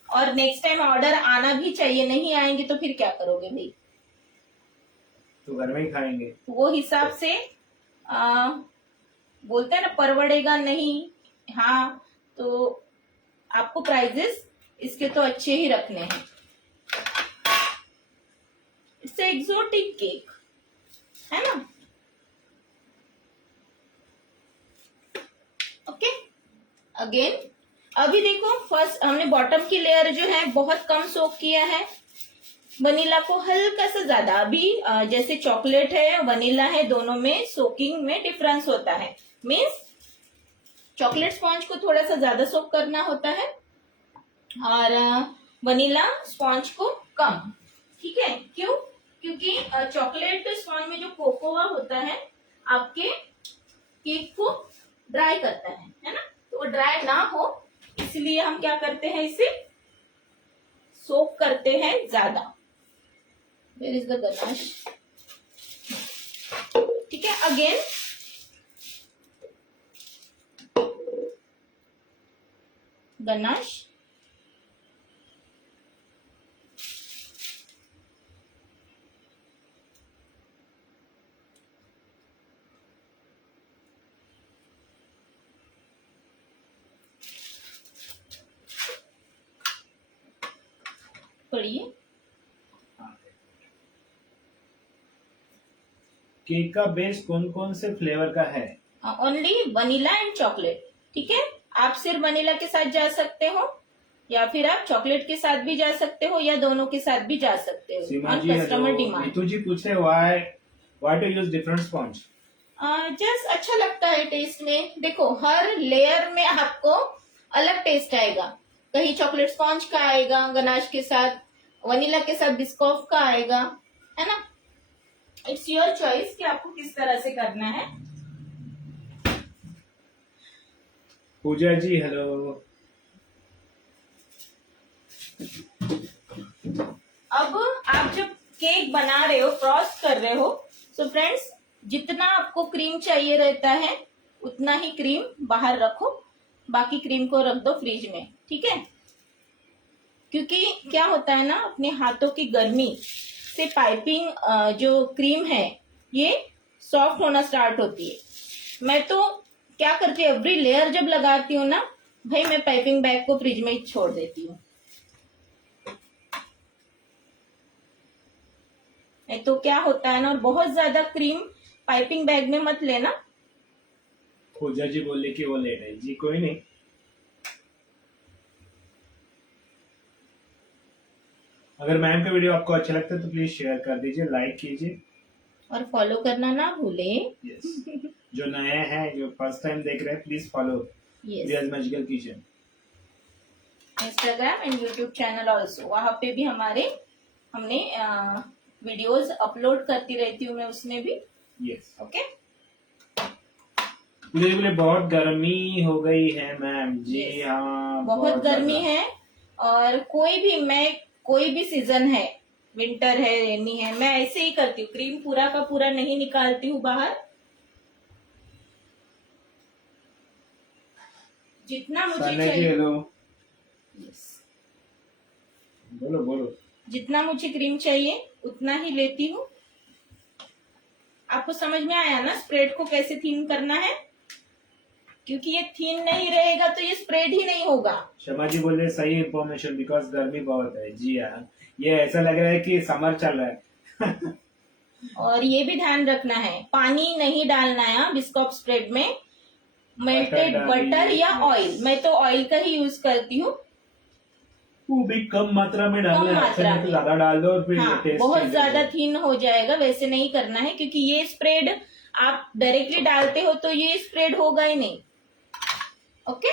और नेक्स्ट टाइम ऑर्डर आना भी चाहिए। नहीं आएंगे तो फिर क्या करोगे भाई? तो घर में ही खाएंगे। वो हिसाब से बोलते हैं ना, परवड़ेगा नहीं। हाँ, तो आपको प्राइजेस इसके तो अच्छे ही रखने हैं। इट्स एक्सोटिक केक, है ना। ओके, अगेन अभी देखो फर्स्ट हमने बॉटम की लेयर जो है बहुत कम सोक किया है, वनीला को हल्का सा ज्यादा। अभी जैसे चॉकलेट है वनीला है, दोनों में सोकिंग में डिफरेंस होता है। मीन्स चॉकलेट स्पॉन्ज को थोड़ा सा ज्यादा सोक करना होता है और वनीला स्पॉन्ज को कम। ठीक है, क्यों? क्योंकि चॉकलेट स्पॉन्ज में जो कोकोआ होता है आपके केक को ड्राई करता है ना। तो वो ड्राई ना हो इसलिए हम क्या करते हैं, इसे सोक करते हैं ज्यादा। Where is the ganache? ठीक है, अगेन गनाश। पढ़िए। केक का बेस कौन कौन से फ्लेवर का है? Only vanilla and chocolate. ठीक है, आप सिर्फ वनीला के साथ जा सकते हो या फिर आप चॉकलेट के साथ भी जा सकते हो या दोनों के साथ भी जा सकते हो। Seema ji customer demand. नीतू जी पूछे why to use different sponge? Just अच्छा लगता है टेस्ट में। देखो हर लेयर में आपको अलग टेस्ट आएगा। कहीं चॉकलेट स्पॉन्ज का आएगा गनाश के साथ, वनीला के साथ बिस्कॉफ का आएगा, है ना। इट्स योर चॉइस कि आपको किस तरह से करना है। पूजा जी हेलो। अब आप जब केक बना रहे हो, फ्रॉस्ट कर रहे हो, सो फ्रेंड्स जितना आपको क्रीम चाहिए रहता है उतना ही क्रीम बाहर रखो, बाकी क्रीम को रख दो फ्रिज में। ठीक है, क्योंकि क्या होता है ना, अपने हाथों की गर्मी से पाइपिंग जो क्रीम है ये सॉफ्ट होना स्टार्ट होती है। मैं तो क्या करती हूँ, एवरी लेयर जब लगाती हूँ ना भाई, मैं पाइपिंग बैग को फ्रिज में ही छोड़ देती हूँ। तो क्या होता है ना, और बहुत ज्यादा क्रीम पाइपिंग बैग में मत लेना। पूजा जी बोले कि वो लेट है जी, कोई नहीं। अगर मैम का वीडियो आपको अच्छा लगता है तो प्लीज शेयर कर दीजिए, लाइक कीजिए और फॉलो करना ना भूले। यस। जो नए हैं, जो फर्स्ट टाइम देख रहे हैं, please follow Riyaz magical kitchen, Instagram and YouTube channel also. वहां पे भी हमने वीडियोस अपलोड करती रहती हूँ मैं, उसमें भी। यस। ओके। मुझे बोले बहुत गर्मी हो गई है मैम जी। Yes. हाँ बहुत गर्मी ज्यादा। है। और कोई भी सीजन है, विंटर है, रेनी है, मैं ऐसे ही करती हूँ, क्रीम पूरा का पूरा नहीं निकालती हूँ बाहर। जितना मुझे सन्या जी चाहिए, हेलो, Yes. बोलो बोलो। जितना मुझे क्रीम चाहिए उतना ही लेती हूँ। आपको समझ में आया ना स्प्रेड को कैसे थीन करना है? क्योंकि ये थीन नहीं रहेगा तो ये स्प्रेड ही नहीं होगा। शर्मा जी बोले सही इंफॉर्मेशन, बिकॉज गर्मी बहुत है जी हाँ। ये ऐसा लग रहा है कि समर चल रहा है। और ये भी ध्यान रखना है, पानी नहीं डालना है बिस्कॉप स्प्रेड में। मेल्टेड बटर या ऑयल, मैं तो ऑयल का ही यूज करती हूँ। वो भी कम मात्रा में डालना कम है, मात्रा में। ज्यादा डाल दो और फिर हाँ, टेस्ट बहुत चेंज हो ज्यादा जाएगा। थीन हो जाएगा, वैसे नहीं करना है, क्योंकि ये स्प्रेड आप डायरेक्टली डालते हो तो ये स्प्रेड होगा ही नहीं। ओके,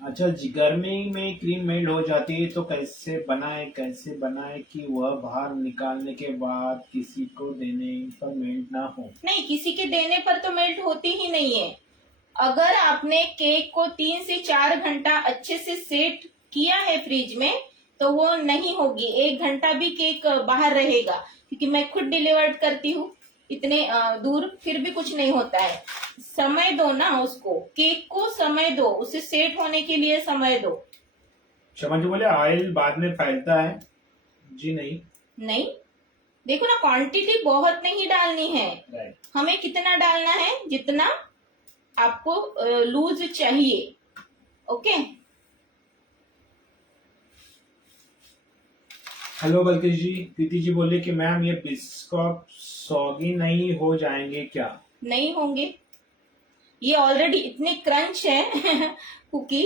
अच्छा जी, गर्मी में क्रीम मेल्ट हो जाती है तो कैसे बनाए कि वह बाहर निकालने के बाद किसी को देने पर मेल्ट ना हो। नहीं, किसी के देने पर तो मेल्ट होती ही नहीं है। अगर आपने केक को 3 से 4 घंटा अच्छे से सेट किया है फ्रिज में तो वो नहीं होगी। 1 घंटा भी केक बाहर रहेगा, क्योंकि मैं खुद डिलीवर्ड करती हूँ इतने दूर, फिर भी कुछ नहीं होता है। समय दो ना उसको, केक को समय दो, उसे सेट होने के लिए समय दो। शर्मा जी बोले ऑयल बाद में फैलता है जी। नहीं नहीं, देखो ना, क्वांटिटी बहुत नहीं डालनी है। राइट। हमें कितना डालना है? जितना आपको लूज चाहिए। ओके। हेलो बल्कि जी, प्रीति जी बोले कि मैम ये बिस्कॉप सॉगी नहीं हो जाएंगे क्या? नहीं होंगे, ये ऑलरेडी इतने क्रंच है कुकी।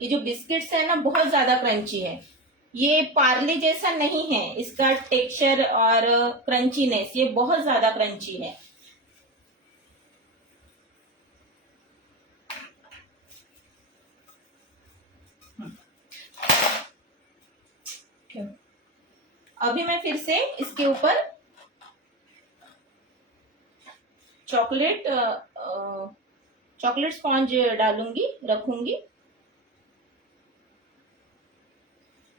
ये जो बिस्किट्स है ना बहुत ज्यादा क्रंची है। ये पार्ले जैसा नहीं है, इसका टेक्सचर और क्रंचीनेस ये बहुत ज्यादा क्रंची है। अभी मैं फिर से इसके ऊपर चॉकलेट स्पॉन्ज डालूंगी, रखूंगी।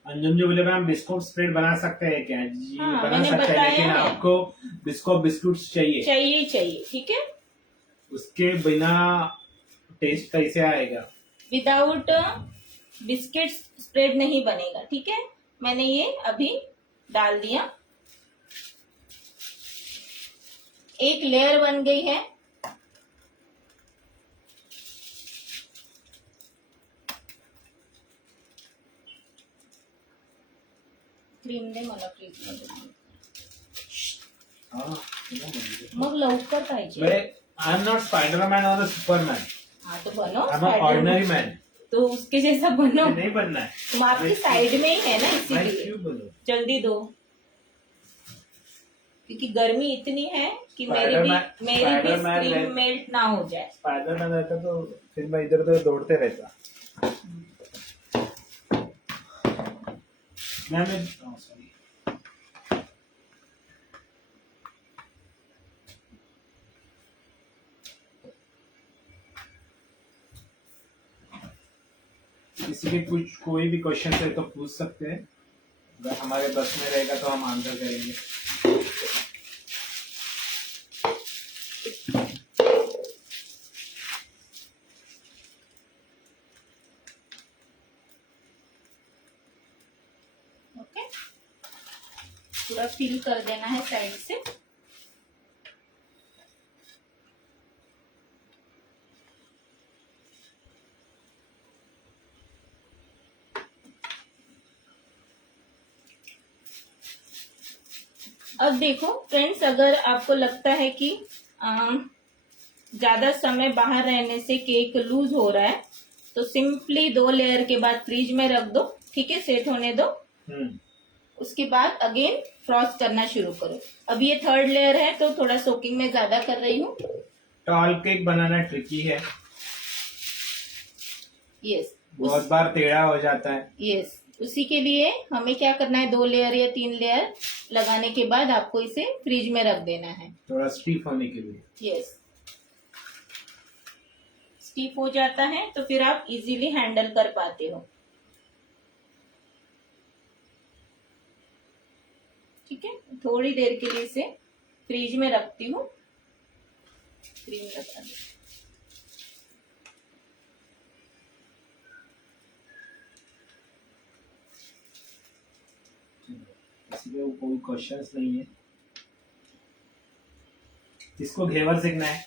अंजुम जी बोले मैम बिस्कुट स्प्रेड बना सकते हैं क्या? जी हाँ, बना मैंने सकते हैं, बताया लेकिन है। आपको बिस्कुट्स चाहिए। चाहिए, ठीक है। उसके बिना टेस्ट कैसे आएगा? विदाउट बिस्किट स्प्रेड नहीं बनेगा, ठीक है। मैंने ये अभी डाल दिया, एक लेयर बन गई है। क्रीम दे मला फ्रीज मध्ये, हाँ, मग लवकर पाहिजे। आई एम नॉट स्पाइडरमैन और सुपरमैन, हाँ तो बनो आई एम ऑर्डिनरी मैन। तो उसके जैसा बनो। नहीं बनना है। तुम आपकी साइड में ही है ना, मैं इसीलिए क्यों बोलूं? जल्दी दो, क्योंकि गर्मी इतनी है कि मेरी भी स्क्रीन मेल्ट ना हो जाए। स्पाइडरमैन रहता तो फिर मैं इधर उधर दौड़ते रहता। मैं सॉरी। किसी के कुछ कोई भी क्वेश्चन है तो पूछ सकते हैं, अगर हमारे बस में रहेगा तो हम आंसर करेंगे। ओके, पूरा फिल कर देना है साइड से। अब देखो फ्रेंड्स, अगर आपको लगता है कि ज्यादा समय बाहर रहने से केक लूज हो रहा है तो सिंपली 2 लेयर के बाद फ्रिज में रख दो, ठीक है, सेट होने दो। उसके बाद अगेन फ्रॉस्ट करना शुरू करो। अब ये 3rd लेयर है तो थोड़ा सोकिंग में ज्यादा कर रही हूँ। टॉल केक बनाना ट्रिकी है। यस, बहुत बार टेढ़ा हो जाता है। यस, उसी के लिए हमें क्या करना है, 2 लेयर या 3 लेयर लगाने के बाद आपको इसे फ्रिज में रख देना है। थोड़ा स्टीफ होने के लिए। यस, स्टीफ हो जाता है तो फिर आप इजीली हैंडल कर पाते हो। ठीक है, थोड़ी देर के लिए इसे फ्रिज में रखती हूँ। क्रीम लगा दो। इसलिए वो कोई क्वेश्चंस नहीं है। किसको घेवर सीखना है?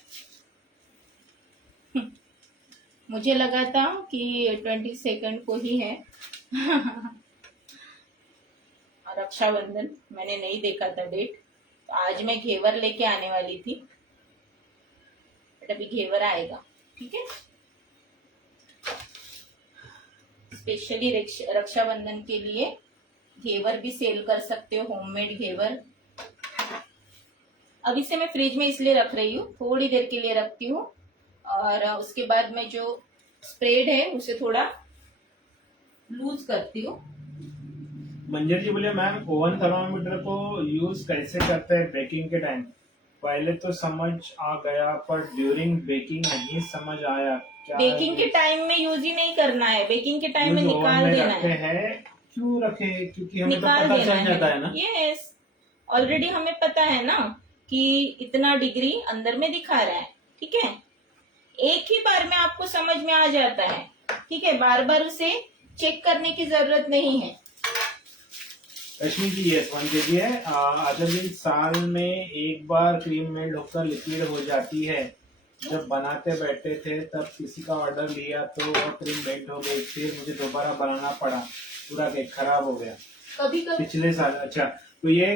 मुझे लगा था कि 22 को ही है। रक्षाबंधन, मैंने नहीं देखा था डेट, तो आज मैं घेवर लेके आने वाली थी, बट अभी घेवर आएगा। ठीक है, स्पेशली रक्षाबंधन के लिए घेवर भी सेल कर सकते हो, होममेड घेवर। अब इसे मैं फ्रिज में इसलिए रख रही हूँ, थोड़ी देर के लिए रखती हूँ, और उसके बाद मैं जो स्प्रेड है उसे थोड़ा लूज करती हूँ। मंजर जी बोले मैम ओवन थर्मामीटर को यूज कैसे करते हैं बेकिंग के टाइम? पहले तो समझ आ गया पर ड्यूरिंग बेकिंग नहीं समझ आया। क्या बेकिंग के टाइम में यूज ही नहीं करना है, बेकिंग के टाइम में निकाल देना है। क्यों रखे? क्योंकि हमें तो निकाल पता देना चल जाता है ना। यस, ऑलरेडी हमें पता है ना कि इतना डिग्री अंदर में दिखा रहा है। ठीक है, एक ही बार में आपको समझ में आ जाता है। ठीक है, बार बार उसे चेक करने की जरूरत नहीं है। रश्मि जी यस 1 kg है। अदर दिन साल में एक बार क्रीम मेल्ट होकर लिक्विड हो जाती है। जब बनाते बैठे थे तब किसी का ऑर्डर लिया तो वो क्रीम मेल्ट हो गई, फिर मुझे दोबारा बनाना पड़ा, पूरा केक खराब हो गया कभी कभी पिछले साल। अच्छा, तो ये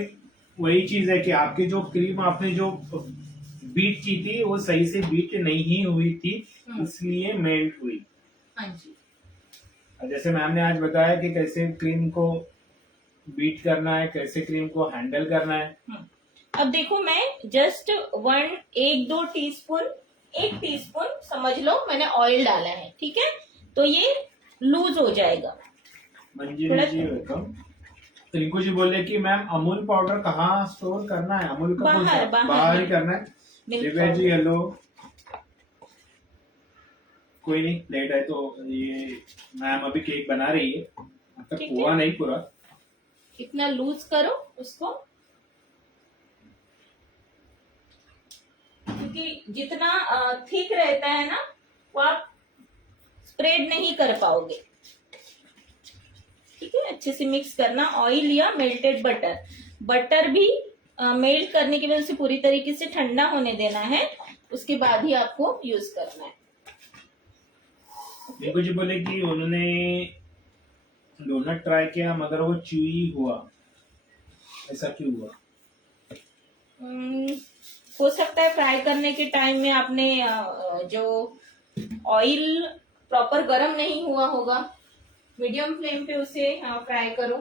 वही चीज है कि आपकी जो क्रीम आपने जो बीट की थी वो सही से बीट नहीं हुई थी, इसलिए मेल्ट हुई। हाँ जी, जैसे मैम ने आज बताया कि कैसे क्रीम को बीट करना है, कैसे क्रीम को हैंडल करना है। अब देखो, मैं जस्ट 1-2 टीस्पून, 1 टीस्पून समझ लो मैंने ऑयल डाला है। ठीक है, तो ये लूज हो जाएगा। मंजीरी जी वेलकम। रिंकू जी बोले कि मैम अमूल पाउडर कहाँ स्टोर करना है? अमूल का बाहर ही करना है। दिव्या जी हेलो। कोई नहीं, लेट है तो ये मैम अभी केक बना रही है, मतलब हुआ नहीं पूरा। इतना लूज करो उसको, क्योंकि जितना थिक रहता है ना वो आप स्प्रेड नहीं कर पाओगे। ठीक है, अच्छे से मिक्स करना। ऑयल या मेल्टेड बटर, बटर भी मेल्ट करने के बाद उसे पूरी तरीके से ठंडा होने देना है, उसके बाद ही आपको यूज करना है। देखो जी बोले कि उन्होंने डोनट ट्राई किया मगर वो च्यूई हुआ, ऐसा क्यों हुआ? हो सकता है फ्राई करने के टाइम में आपने जो ऑयल प्रॉपर गर्म नहीं हुआ होगा। मीडियम फ्लेम पे उसे फ्राई करो।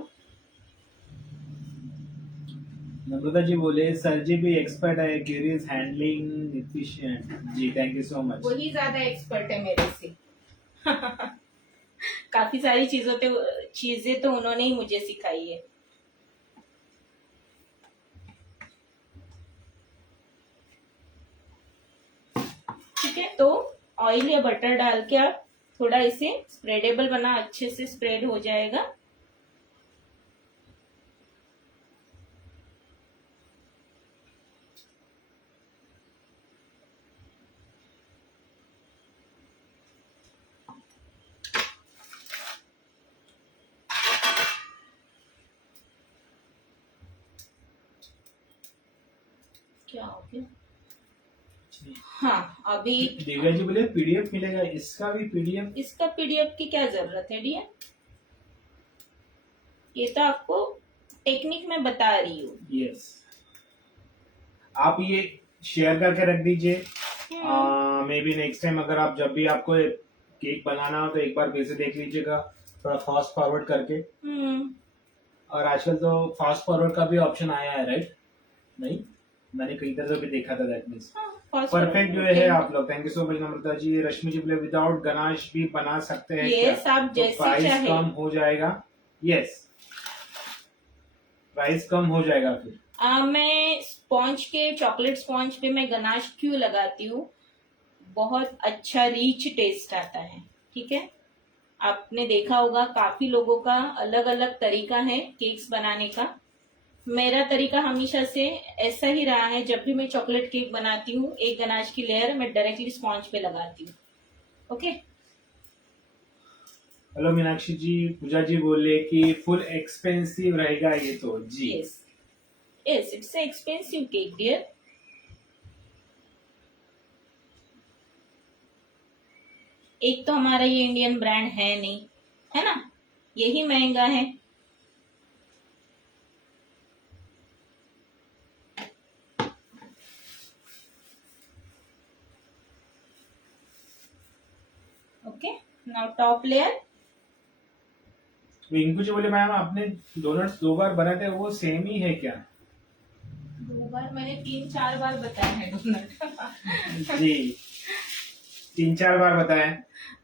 नम्रता जी बोले सर जी भी एक्सपर्ट है, क्यूरियस हैंडलिंग एफिशिएंट। जी थैंक यू सो मच। वही ज्यादा एक्सपर्ट है मेरे से। काफी सारी चीजें तो उन्होंने ही मुझे सिखाई है। ठीक है, तो ऑयल या बटर डाल के आप थोड़ा इसे स्प्रेडेबल बना, अच्छे से स्प्रेड हो जाएगा। क्या हो गया? हाँ, अभी दिव्या जी बोले पीडीएफ मिलेगा, इसका भी पीडीएफ? इसका पीडीएफ की क्या जरूरत है डियर? ये तो आपको टेक्निक में बता रही हूँ। यस, आप ये शेयर करके रख दीजिए। मे बी नेक्स्ट टाइम अगर आप जब भी आपको केक बनाना हो तो एक बार फिर से देख लीजिएगा, थोड़ा फास्ट फॉरवर्ड करके। और आजकल तो फास्ट फॉरवर्ड का भी ऑप्शन आया है, राइट? नहीं, मैंने कहीं तरह भी देखा था दैट मींस। परफेक्ट जो है आप लोग। थैंक यू सो मच नम्रता जी। रश्मि जी बोले विदाउट गनाश भी बना सकते हैं यस, क्या? आप तो जैसे प्राइस चाहे। कम हो जाएगा। यस, प्राइस कम हो जाएगा फिर। मैं स्पॉन्ज के चॉकलेट स्पॉन्ज पे मैं गनाश क्यों लगाती हूँ, बहुत अच्छा रिच टेस्ट आता है। ठीक है, आपने देखा होगा काफी लोगों का अलग अलग तरीका है केक्स बनाने का। मेरा तरीका हमेशा से ऐसा ही रहा है, जब भी मैं चॉकलेट केक बनाती हूँ एक गनाश की लेयर मैं डायरेक्टली स्पॉन्ज पे लगाती हूँ। ओके। हेलो मीनाक्षी जी, पूजा जी बोले कि फुल एक्सपेंसिव रहेगा ये तो जी। Yes yes, it's expensive cake dear. एक तो हमारा ये इंडियन ब्रांड है नहीं, है ना, यही महंगा है। Okay, now top layer. Rinku ji बोले मैम आपने डोनट्स 2 बार बनाते हैं, वो सेम ही है क्या? 2 बार मैंने 3-4 बार बताया है डोनट। जी, 3-4 बार बताएं।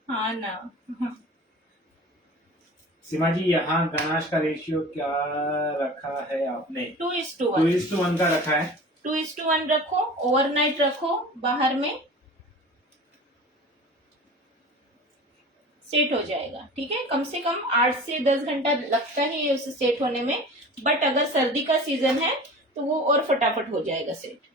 हाँ ना। सीमा जी यहाँ गनाश का रेशियो क्या रखा है आपने? 2:1। 2:1 का रखा है। 2:1 रखो, ओवरनाइट रखो बाहर में, सेट हो जाएगा। ठीक है, कम से कम 8 से 10 घंटा लगता है ये उसे सेट होने में, बट अगर सर्दी का सीजन है तो वो और फटाफट हो जाएगा सेट।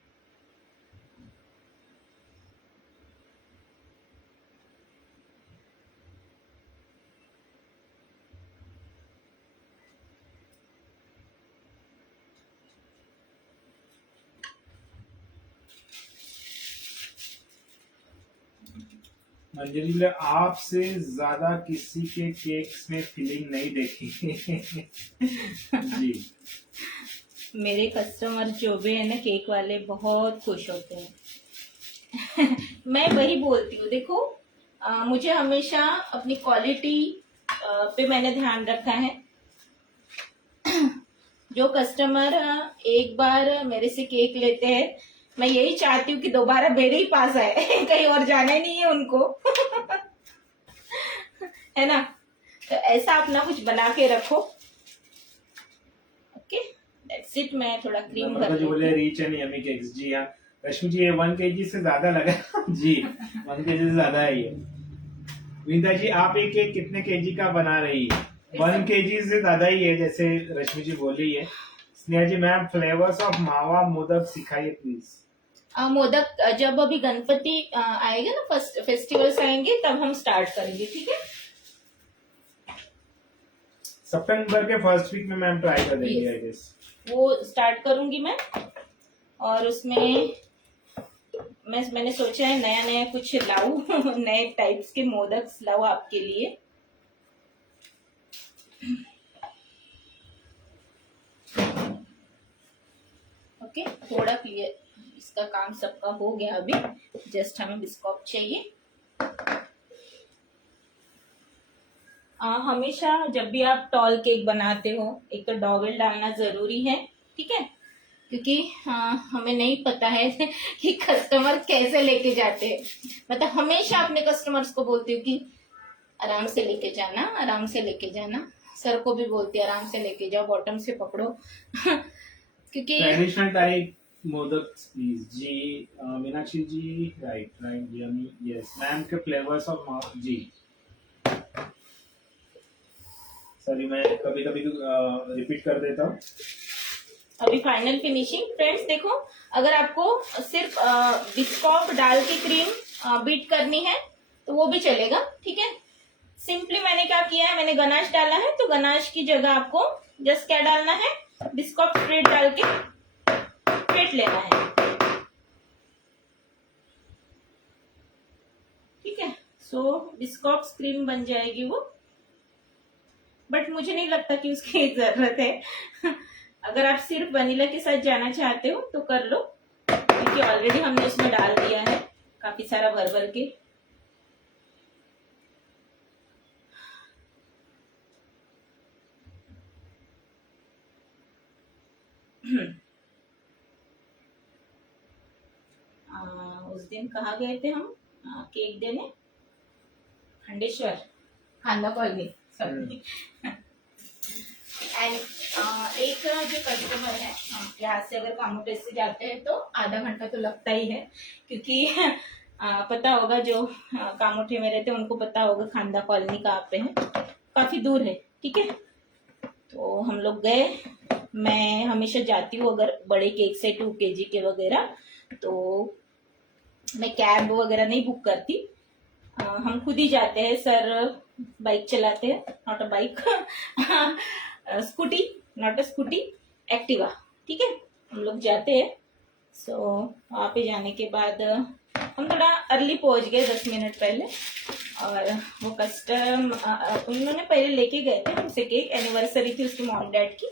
अंजलि बोले आपसे ज्यादा किसी के केक्स में फीलिंग नहीं देखी। जी, मेरे कस्टमर जो भी है ना केक वाले बहुत खुश होते हैं। मैं वही बोलती हूँ, देखो मुझे हमेशा अपनी क्वालिटी पे मैंने ध्यान रखा है। जो कस्टमर एक बार मेरे से केक लेते हैं, मैं यही चाहती हूँ कि दोबारा मेरे ही पास आए। कहीं और जाना ही नहीं है उनको। है ना, तो ऐसा अपना कुछ बना के रखो। Okay, that's it. मैं थोड़ा क्रीम नम्रता जी बोले रीच एंड यमी केक्स। जी हाँ रश्मि जी, ये 1 kg से ज्यादा लगा। जी 1 kg से ज्यादा है ये। विनीता जी आप ये केक कितने केजी का बना रही है? 1 kg से ज्यादा ही है जैसे रश्मि जी बोली है। स्नेहा जी मैम फ्लेवर्स ऑफ मावा मोदक सिखाइए प्लीज। मोदक जब अभी गणपति आएगा ना, फर्स्ट फेस्टिवल्स आएंगे तब हम स्टार्ट करेंगे। ठीक है, सितंबर के फर्स्ट वीक में मैम ट्राई कर देंगे आई गेस। वो स्टार्ट करूंगी मैं। और उसमें मैंने सोचा है नया नया कुछ लाऊं। नए टाइप्स के मोदक्स लाऊं आपके लिए। ओके, थोड़ा क्लियर, इसका काम सबका हो गया अभी, जस्ट हमें बिस्कॉप चाहिए। हमेशा जब भी आप टॉल केक बनाते हो एक तो डॉवेल डालना जरूरी है। ठीक है, क्योंकि हमें नहीं पता है कि कस्टमर कैसे लेके जाते हैं। मतलब हमेशा अपने कस्टमर्स को बोलती हूँ कि आराम से लेके जाना, आराम से लेके जाना। सर को भी बोलती है आराम से लेके जाओ, बॉटम से पकड़ो। क्योंकि ट्रेडिशनल टाइप मोदक प्लीज जी। Meenakshi ji right right yummy yes ma'am के फ्लेवर्स ऑफ जी। सॉरी मैं कभी कभी रिपीट कर देता हूँ। अभी फाइनल फिनिशिंग फ्रेंड्स देखो, अगर आपको सिर्फ बिस्कॉप डाल के क्रीम बीट करनी है तो वो भी चलेगा। ठीक है, सिंपली मैंने क्या किया है, मैंने गनाश डाला है तो गनाश की जगह आपको जस्ट क्या डालना है, बिस्कॉप स्प्रेड डाल के फेंट लेना है। ठीक है, सो बिस्कॉप क्रीम बन जाएगी वो, बट मुझे नहीं लगता कि उसकी जरूरत है। अगर आप सिर्फ वनीला के साथ जाना चाहते हो तो कर लो, क्योंकि ऑलरेडी हमने उसमें डाल दिया है काफी सारा भर भर के। उस दिन कहाँ गए थे हम केक देने? खंडेश्वर, खांदा कॉलोनी, सॉरी। एंड एक जो कस्टमर है, हम यहाँ से अगर कामोटे से जाते हैं तो आधा घंटा तो लगता ही है, क्योंकि पता होगा जो कामोठे में रहते हैं उनको पता होगा खांदा कॉलोनी कहाँ पे है, काफी दूर है, ठीक है। तो हम लोग गए, मैं हमेशा जाती हूँ अगर बड़े केक से 2 kg के वगैरह, तो मैं कैब वगैरह नहीं बुक करती, हम खुद ही जाते हैं। सर बाइक चलाते हैं, not a bike, scooty, not a scooty, Activa, ठीक है। हम लोग जाते हैं। सो वहाँ पे जाने के बाद हम थोड़ा अर्ली पहुंच गए, 10 मिनट पहले, और वो उन्होंने पहले लेके गए थे हमसे केक, एनिवर्सरी थी उसकी मॉम डैड की,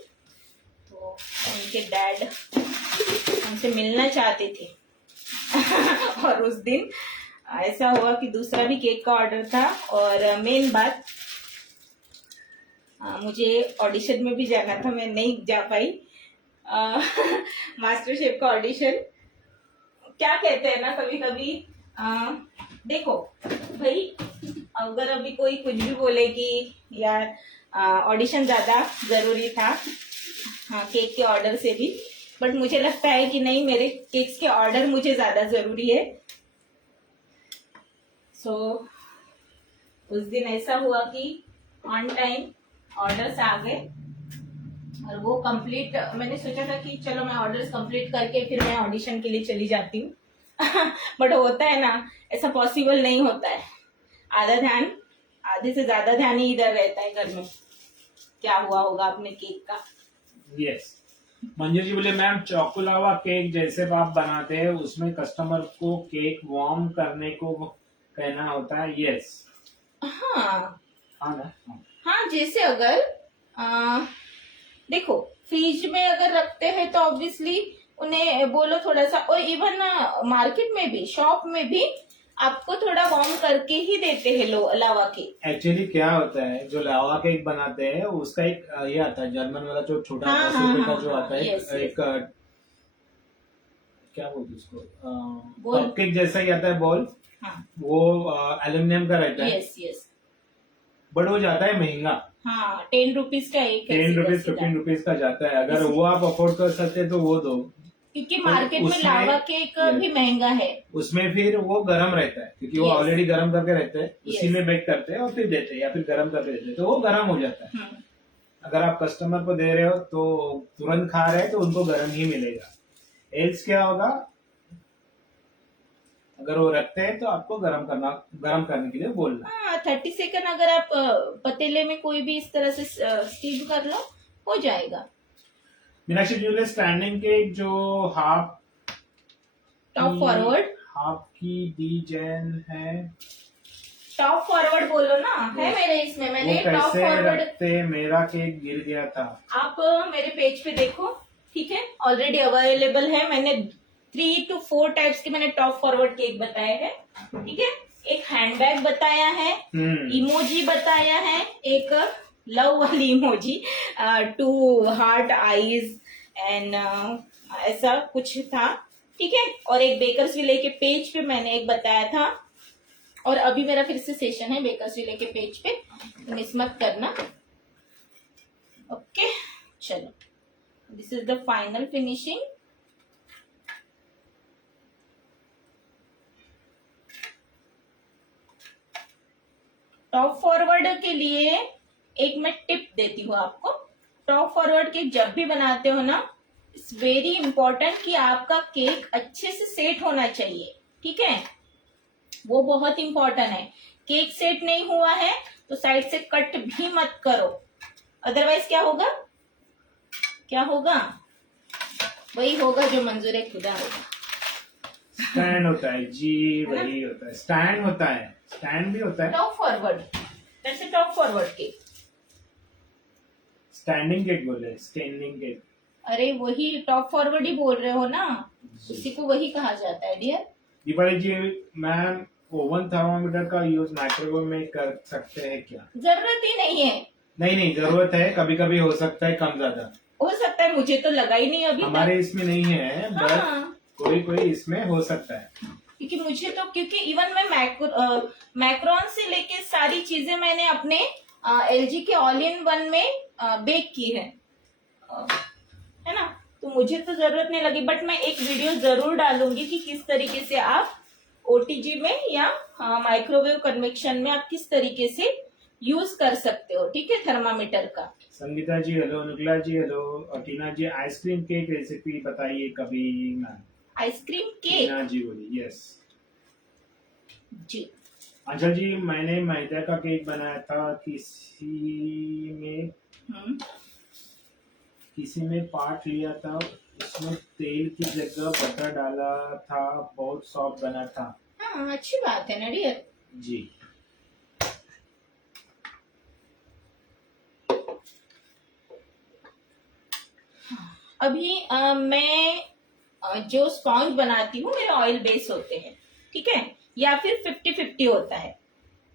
तो उनके डैड हमसे मिलना चाहते थे। और उस दिन ऐसा हुआ कि दूसरा भी केक का ऑर्डर था, और मेन बात मुझे ऑडिशन में भी जाना था, मैं नहीं जा पाई। मास्टर शेफ का ऑडिशन, क्या कहते हैं ना कभी कभी, देखो भाई, अगर अभी कोई कुछ भी बोले कि यार ऑडिशन ज्यादा जरूरी था केक के ऑर्डर से भी, बट मुझे लगता है कि नहीं, मेरे केक्स के ऑर्डर मुझे ज्यादा जरूरी है। सो उस दिन ऐसा हुआ कि ऑन टाइम ऑर्डर्स आ गए, और वो कंप्लीट, मैंने सोचा था कि चलो मैं ऑर्डर्स कंप्लीट करके फिर मैं ऑडिशन के लिए चली जाती हूँ। बट होता है ना, ऐसा पॉसिबल नहीं होता है। आधे से ज्यादा ध्यान ही इधर रहता है घर में, क्या हुआ होगा अपने केक का। यस, मंजू जी बोले मैम चोको लावा केक जैसे आप बनाते हैं उसमें कस्टमर को केक वार्म करने को कहना होता है। यस, हाँ ना, हाँ, जैसे अगर देखो फ्रिज में अगर रखते हैं तो ऑब्वियसली उन्हें बोलो थोड़ा सा, और इवन मार्केट में भी, शॉप में भी आपको थोड़ा वार्म करके ही देते हैं लावा केक। एक्चुअली क्या होता है, जो लावा केक बनाते हैं उसका एक ये आता है जर्मन वाला, जो छोटा हाँ, 10 रुपए का हाँ, जो हाँ, आता है, yes, एक क्या बोलते हैं उसको, बॉल। कप केक जैसा ही आता है बॉल, हाँ, वो एल्यूमिनियम का रहता है, यस यस, बट वो जाता है महंगा, हाँ 10 रुपीज का एक है, 10 सीधा रुपीज सीधा। 15 रुपीज का जाता है। अगर वो आप अफोर्ड कर सकते हैं तो वो दो, क्योंकि तो मार्केट में उसमें- लावा केक भी महंगा है। उसमें फिर वो गरम रहता है, क्योंकि वो Yes. ऑलरेडी गरम करके रहते हैं, उसी Yes. में बेक करते हैं और फिर देते हैं, या फिर गरम करके देते हैं, तो वो गरम हो जाता है। अगर आप कस्टमर को दे रहे हो तो तुरंत खा रहे हैं तो उनको गरम ही मिलेगा। एल्स क्या होगा, अगर वो रखते हैं तो आपको गरम करने के लिए बोलना। हाँ 30 सेकंड अगर आप पतीले में कोई भी इस तरह से स्टीम कर लो, हो जाएगा। मीनाक्षी जी, स्टैंडिंग के जो हाफ टॉप फॉरवर्ड, हाफ की डिजाइन है, टॉप फॉरवर्ड बोलो ना, है मेरे इसमें, वो मैंने टॉप कैसे फॉरवर्ड। रखते, मेरा केक गिर गया था। आप मेरे पेज पे देखो, ठीक है, ऑलरेडी अवेलेबल है। मैंने 3 to 4 टाइप्स के मैंने टॉप फॉरवर्ड केक बताए हैं, ठीक है। एक हैंडबैग बताया है, इमोजी बताया है, एक लव वाली इमोजी, 2 हार्ट आईज एंड ऐसा कुछ था, ठीक है। और एक बेकर्स विले के पेज पे मैंने एक बताया था, और अभी मेरा फिर से सेशन है बेकर्स विले के पेज पे, मिस मत करना। ओके, चलो, this is the final finishing. Top forward के लिए एक मैं टिप देती हूँ आपको। टॉप फॉरवर्ड केक जब भी बनाते हो ना, इट्स वेरी इंपॉर्टेंट कि आपका केक अच्छे से सेट होना चाहिए, ठीक है, वो बहुत इंपॉर्टेंट है। केक सेट नहीं हुआ है तो साइड से कट भी मत करो, अदरवाइज क्या होगा, क्या होगा, वही होगा जो मंजूर खुदा होगा। स्टैंड होता है जी, वही होता है, स्टैंड होता है, स्टैंड भी होता है। Top forward, that's a top forward cake. Standing cake बोले, स्टैंडिंग केक। अरे वही टॉप फॉरवर्ड ही बोल रहे हो ना, उसी को वही कहा जाता है dear. Deepali ji, ma'am oven thermometer का यूज माइक्रोवेव में कर सकते हैं क्या? जरूरत ही नहीं है। नहीं, जरूरत है, कभी कभी हो सकता है कम ज्यादा, हो सकता है, मुझे तो लगा ही नहीं अभी हमारे इसमें नहीं है, बट हाँ। कोई इसमें हो सकता है। क्योंकि मुझे तो, क्योंकि इवन मैं मैक्रोन से लेके सारी चीजें मैंने अपने LG के ऑल इन वन में बेक की है ना, तो मुझे तो जरूरत नहीं लगी। बट मैं एक वीडियो जरूर डालूंगी कि किस तरीके से आप OTG में या माइक्रोवेव कन्वेक्शन में आप किस तरीके से यूज कर सकते हो, ठीक है, थर्मामीटर का। संगीता जी हेलो, नुगला जी हेलो, और टीना जी आइसक्रीम केक रेसिपी बताइए कभी मैम। आइसक्रीम केक, टीना जी बोली यस जी। अंचल जी मैंने मैदा का केक बनाया था, किसी में पार्ट लिया था, उसमें तेल की जगह बटर डाला था, बहुत सॉफ्ट बना था। हाँ, अच्छी बात है ना डियर जी। अभी मैं जो स्पॉन्ज बनाती हूँ मेरे ऑयल बेस होते हैं, ठीक है, या फिर 50-50 होता है।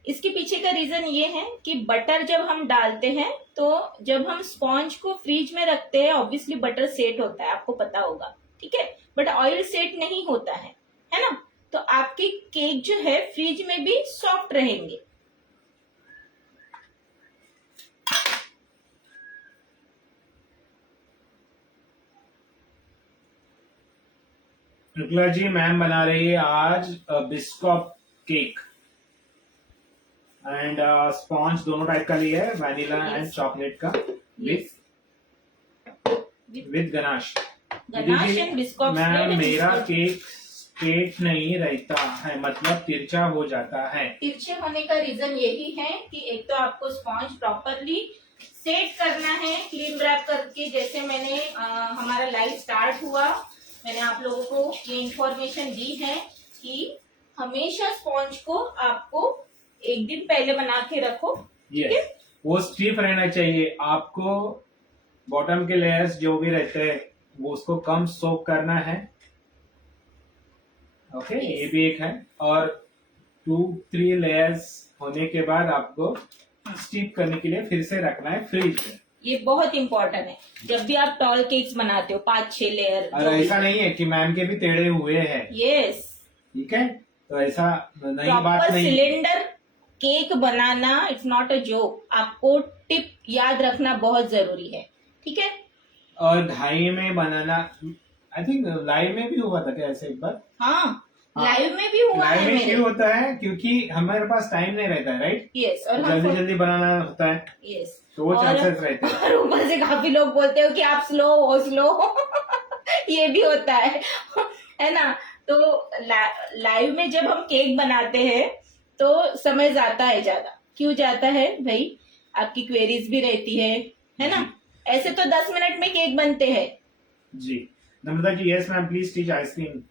इसके पीछे का रीजन ये है कि बटर जब हम डालते हैं तो जब हम स्पॉन्ज को फ्रीज में रखते हैं ऑब्वियसली बटर सेट होता है, आपको पता होगा, ठीक है, बट ऑयल सेट नहीं होता है ना, तो आपके केक जो है फ्रीज में भी सॉफ्ट रहेंगे। शुक्ला जी मैम बना रही है आज बिस्कॉप केक एंड स्पॉन्ज दोनों टाइप का लिया है, वैनिला एंड चॉकलेट का, विद गनाश। एंड बिस्कॉप मैम मेरा केक स्ट्रेट नहीं रहता है, मतलब तिरछा हो जाता है। तिरछे होने का रीजन यही है कि एक तो आपको स्पॉन्ज प्रॉपरली सेट करना है क्लीन रैप करके, जैसे मैंने हमारा लाइव स्टार्ट हुआ मैंने आप लोगों को ये इंफॉर्मेशन दी है कि हमेशा स्पॉन्ज को आपको एक दिन पहले बना के रखो, ठीक है, वो स्टिफ रहना चाहिए। आपको बॉटम के लेयर्स जो भी रहते हैं वो उसको कम सोक करना है, ओके Yes. ये भी एक है, और 2-3 लेयर्स होने के बाद आपको स्टीप करने के लिए फिर से रखना है फ्रिज में। ये बहुत इंपॉर्टेंट है जब भी आप टॉल केक्स बनाते हो, 5-6 लेयर। और ऐसा नहीं है कि मैम के भी टेढ़े हुए हैं, यस, ठीक है, तो ऐसा नहीं, बात प्रॉपर नहीं। Cylinder cake banana it's not a joke, आपको टिप याद रखना बहुत जरूरी है, ठीक है। और 2.5 में बनाना, आई थिंक लाइव में भी हुआ था क्या ऐसे एक बार? हाँ, लाइव में भी हुआ है लाइव में मेरे। क्यों होता है? क्योंकि हमारे पास टाइम नहीं रहता है, राइट? यस, और जल्दी जल्दी बनाना होता है, यस, तो वो चांसेस रहते हैं। और ऊपर से काफी लोग बोलते हो कि आप स्लो ये भी होता है ना, तो लाइव में जब हम केक बनाते हैं तो समय जाता है ज्यादा। क्यों जाता है भाई? आपकी क्वेरीज भी रहती है ना, ऐसे तो 10 मिनट में केक बनते हैं। जी Namrata ji yes ma'am please teach ice cream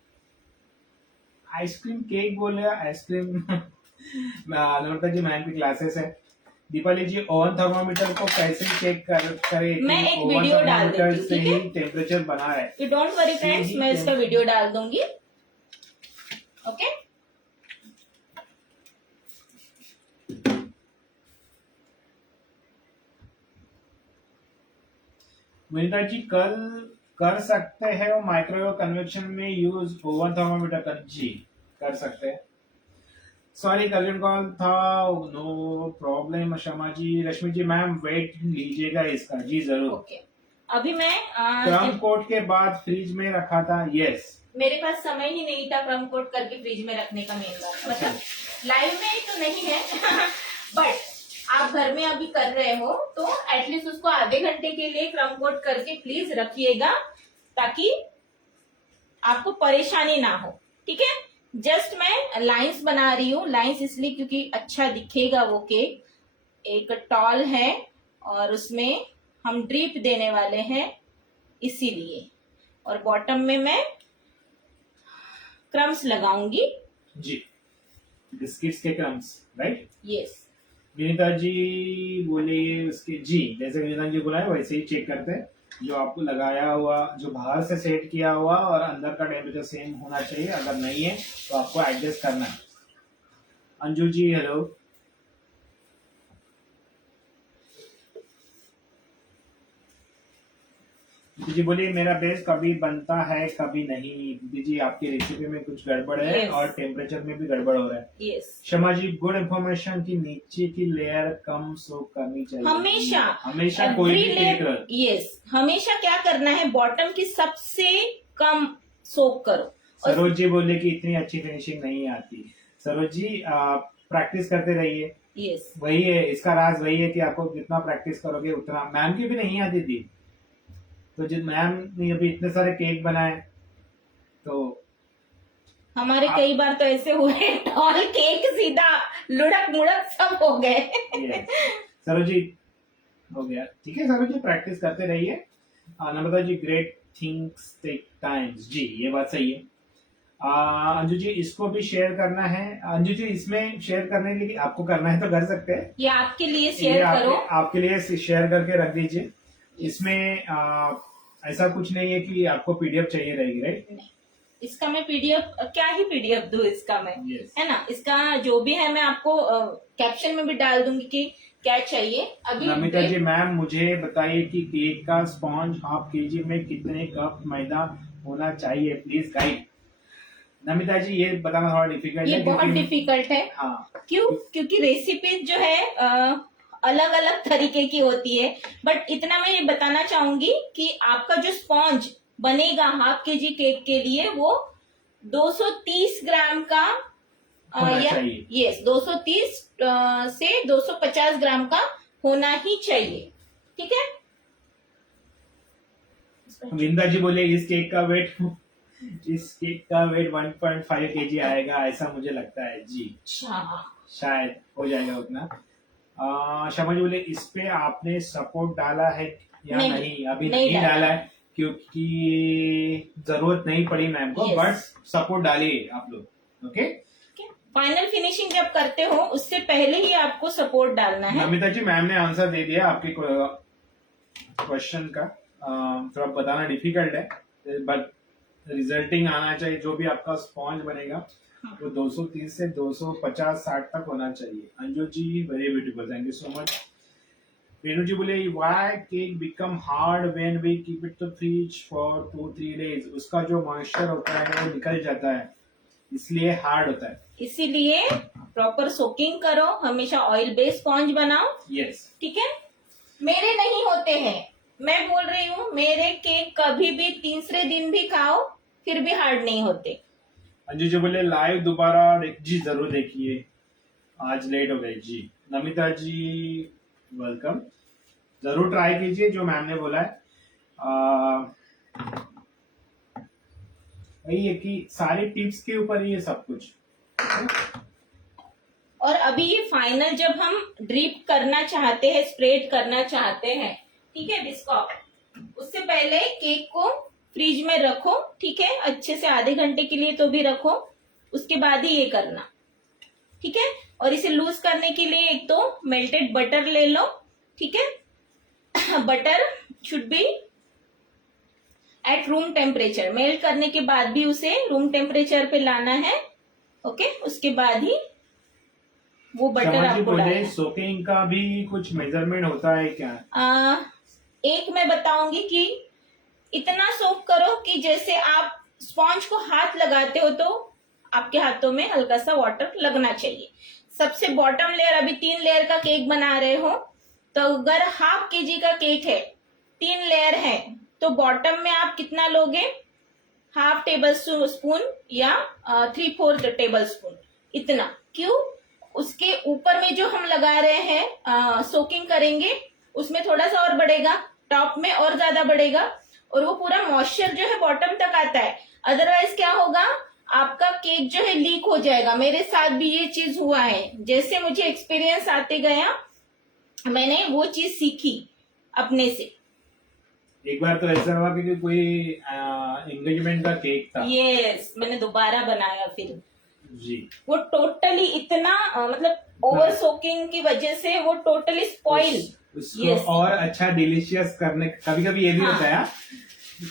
cake बोले आइसक्रीम नम्रता जी मैम की क्लासेस है। दीपाली जी ओवन थर्मोमीटर को कैसे चेक करे? मैं एक वीडियो डाल देती से ही टेम्परेचर बना है। यू डोंट वरी फ्रेंड्स, मैं इसका वीडियो डाल दूंगी, ओके। विनीता जी कल कर सकते हैं वो माइक्रोवेव कन्वेक्शन में यूज ओवन थर्मोमीटर कर? जी कर सकते हैं। सॉरी अर्जेंट कॉल था, नो प्रॉब्लम। शमा जी, रश्मि जी मैम वेट लीजिएगा इसका, जी जरूर। ओके, अभी मैं क्रम कोट के बाद फ्रिज में रखा था, यस। मेरे पास समय ही नहीं था क्रम कोट करके फ्रिज में रखने का, मेन बात मतलब लाइव में तो नहीं है बट आप घर में अभी कर रहे हो तो एटलीस्ट उसको आधे घंटे के लिए क्रम कोट करके प्लीज रखिएगा ताकि आपको परेशानी ना हो, ठीक है। जस्ट मैं लाइंस बना रही हूँ, लाइंस इसलिए क्योंकि अच्छा दिखेगा वो केक। एक टॉल है और उसमें हम ड्रिप देने वाले हैं इसीलिए, और बॉटम में मैं क्रम्स लगाऊंगी, जी बिस्किट्स के crumbs, right? Yes. Vinita ji बोले उसके, जी जैसे विनीता जी बोला है वैसे ही चेक करते हैं। जो आपको लगाया हुआ, जो बाहर से सेट किया हुआ और अंदर का टेम्परेचर सेम होना चाहिए, अगर नहीं है तो आपको एडजस्ट करना है। अंजू जी हेलो। दीदी जी बोलिए मेरा बेस कभी बनता है कभी नहीं। दीदी जी आपकी रेसिपी में कुछ गड़बड़ है Yes. और टेम्परेचर में भी गड़बड़ हो रहा है। यस शमा जी गुड इन्फॉर्मेशन की नीचे की लेयर कम सोक करनी चाहिए। हमेशा हमेशा कोई भी केक रहे। यस हमेशा क्या करना है, बॉटम की सबसे कम सोक करो। सरोज जी बोले कि इतनी अच्छी फिनिशिंग नहीं आती। सरोज जी प्रैक्टिस करते रहिए। यस वही है इसका राज, वही है कि आपको जितना प्रैक्टिस करोगे उतना। मैम की भी नहीं आती थी, तो जिन मैम ने अभी इतने सारे केक बनाए तो हमारे आप- कई बार तो ऐसे हुए टॉल केक सीधा लुढ़क मुढ़क सब हो गए। Yes. सरोज जी हो गया, ठीक है सरोज जी प्रैक्टिस करते रहिए। नम्रता जी ग्रेट थिंग्स टेक टाइम्स, जी ये बात सही है। अंजू जी इसको भी शेयर करना है। अंजू जी इसमें शेयर करने के लिए आपको करना है तो कर सकते हैं। ये आपके लिए ये शेयर करो। आपके लिए शेयर करके रख दीजिए। इसमें ऐसा कुछ नहीं है कि आपको पीडीएफ चाहिए रहेगी, राइट? नहीं, इसका मैं पीडीएफ क्या ही पीडीएफ दूं इसका मैं, Yes. है ना। इसका जो भी है मैं आपको कैप्शन में भी डाल दूंगी कि क्या चाहिए। अभी नमिता जी मैम मुझे बताइए कि केक का स्पॉन्ज हाफ केजी में कितने कप मैदा होना चाहिए, प्लीज गाइड। नमिता जी ये बताना थोड़ा डिफिकल्ट ये है बहुत डिफिकल्ट है। हाँ क्यों? क्योंकि रेसिपी जो है अलग अलग तरीके की होती है। बट इतना मैं ये बताना चाहूंगी कि आपका जो स्पॉन्ज बनेगा हाफ केजी केक के लिए वो 230 ग्राम का होना चाहिए। यस 230 से 250 ग्राम का होना ही चाहिए, ठीक है। विंदा जी बोले इस केक का वेट 1.5 केजी आएगा ऐसा मुझे लगता है जी, अच्छा शायद हो जाएगा उतना। शमा जी बोले इस पे आपने सपोर्ट डाला है या नहीं, नहीं? अभी नहीं नहीं डाला है क्योंकि जरूरत नहीं पड़ी मैम को, Yes. बट सपोर्ट डालिए आप लोग, ओके। फाइनल फिनिशिंग जब करते हो उससे पहले ही आपको सपोर्ट डालना है। नमिता जी मैम ने आंसर दे दिया आपके क्वेश्चन का। थोड़ा बताना डिफिकल्ट है बट रिजल्टिंग आना चाहिए। जो भी आपका स्पॉन्ज बनेगा वो 230 से 250-60 तक होना चाहिए। Anju ji very beautiful, thank you so much. Renu ji बोले why cake become hard when we keep it to fridge for 2-3 days. उसका जो मॉइस्चर होता है वो निकल जाता है, इसलिए हार्ड होता है। इसीलिए प्रॉपर सोकिंग करो, हमेशा ऑयल बेस्ड स्पॉन्ज बनाओ, यस ठीक है। मेरे नहीं होते हैं, मैं बोल रही हूँ मेरे केक कभी भी तीसरे दिन भी खाओ फिर भी हार्ड नहीं होते। अंजू जी बोले लाइव दोबारा जी जरूर देखिए, आज लेट हो गए जी। नमिता जी वेलकम, जरूर ट्राई कीजिए जो मैम ने बोला है। वही है कि सारी टिप्स के ऊपर ही है सब कुछ। और अभी ये फाइनल जब हम ड्रिप करना चाहते हैं, स्प्रेड करना चाहते हैं, ठीक है बिस्कॉप, उससे पहले केक को फ्रिज में रखो, ठीक है, अच्छे से आधे घंटे के लिए तो भी रखो, उसके बाद ही ये करना, ठीक है। और इसे लूज करने के लिए एक तो मेल्टेड बटर ले लो, ठीक है। Butter should be at room temperature, melt करने के बाद भी उसे रूम टेम्परेचर पे लाना है, ओके। उसके बाद ही वो बटर आपको डालना है। सोकिंग का भी कुछ मेजरमेंट होता है क्या? एक मैं बताऊंगी कि इतना सोक करो कि जैसे आप स्पॉन्ज को हाथ लगाते हो तो आपके हाथों में हल्का सा वाटर लगना चाहिए। सबसे बॉटम लेयर, अभी 3 लेयर का केक बना रहे हो तो अगर हाफ केजी का केक है, 3 लेयर है, तो बॉटम में आप कितना लोगे? हाफ टेबल स्पून या 3/4 टेबल स्पून, इतना। क्यों? उसके ऊपर में जो हम लगा रहे हैं सोकिंग करेंगे उसमें थोड़ा सा और बढ़ेगा, टॉप में और ज्यादा बढ़ेगा, और वो पूरा मॉइस्चर जो है बॉटम तक आता है। अदरवाइज क्या होगा, आपका केक जो है लीक हो जाएगा। मेरे साथ भी ये चीज हुआ है, जैसे मुझे एक्सपीरियंस आते गया मैंने वो चीज सीखी अपने से। एक बार तो ऐसा हुआ कि कोई एंगेजमेंट का केक था, यस, मैंने दोबारा बनाया फिर जी, वो टोटली इतना मतलब ओवर सोकिंग की वजह से वो टोटली स्पॉइल। उसको Yes. और अच्छा डिलीशियस करने, कभी कभी ये भी हाँ. होता है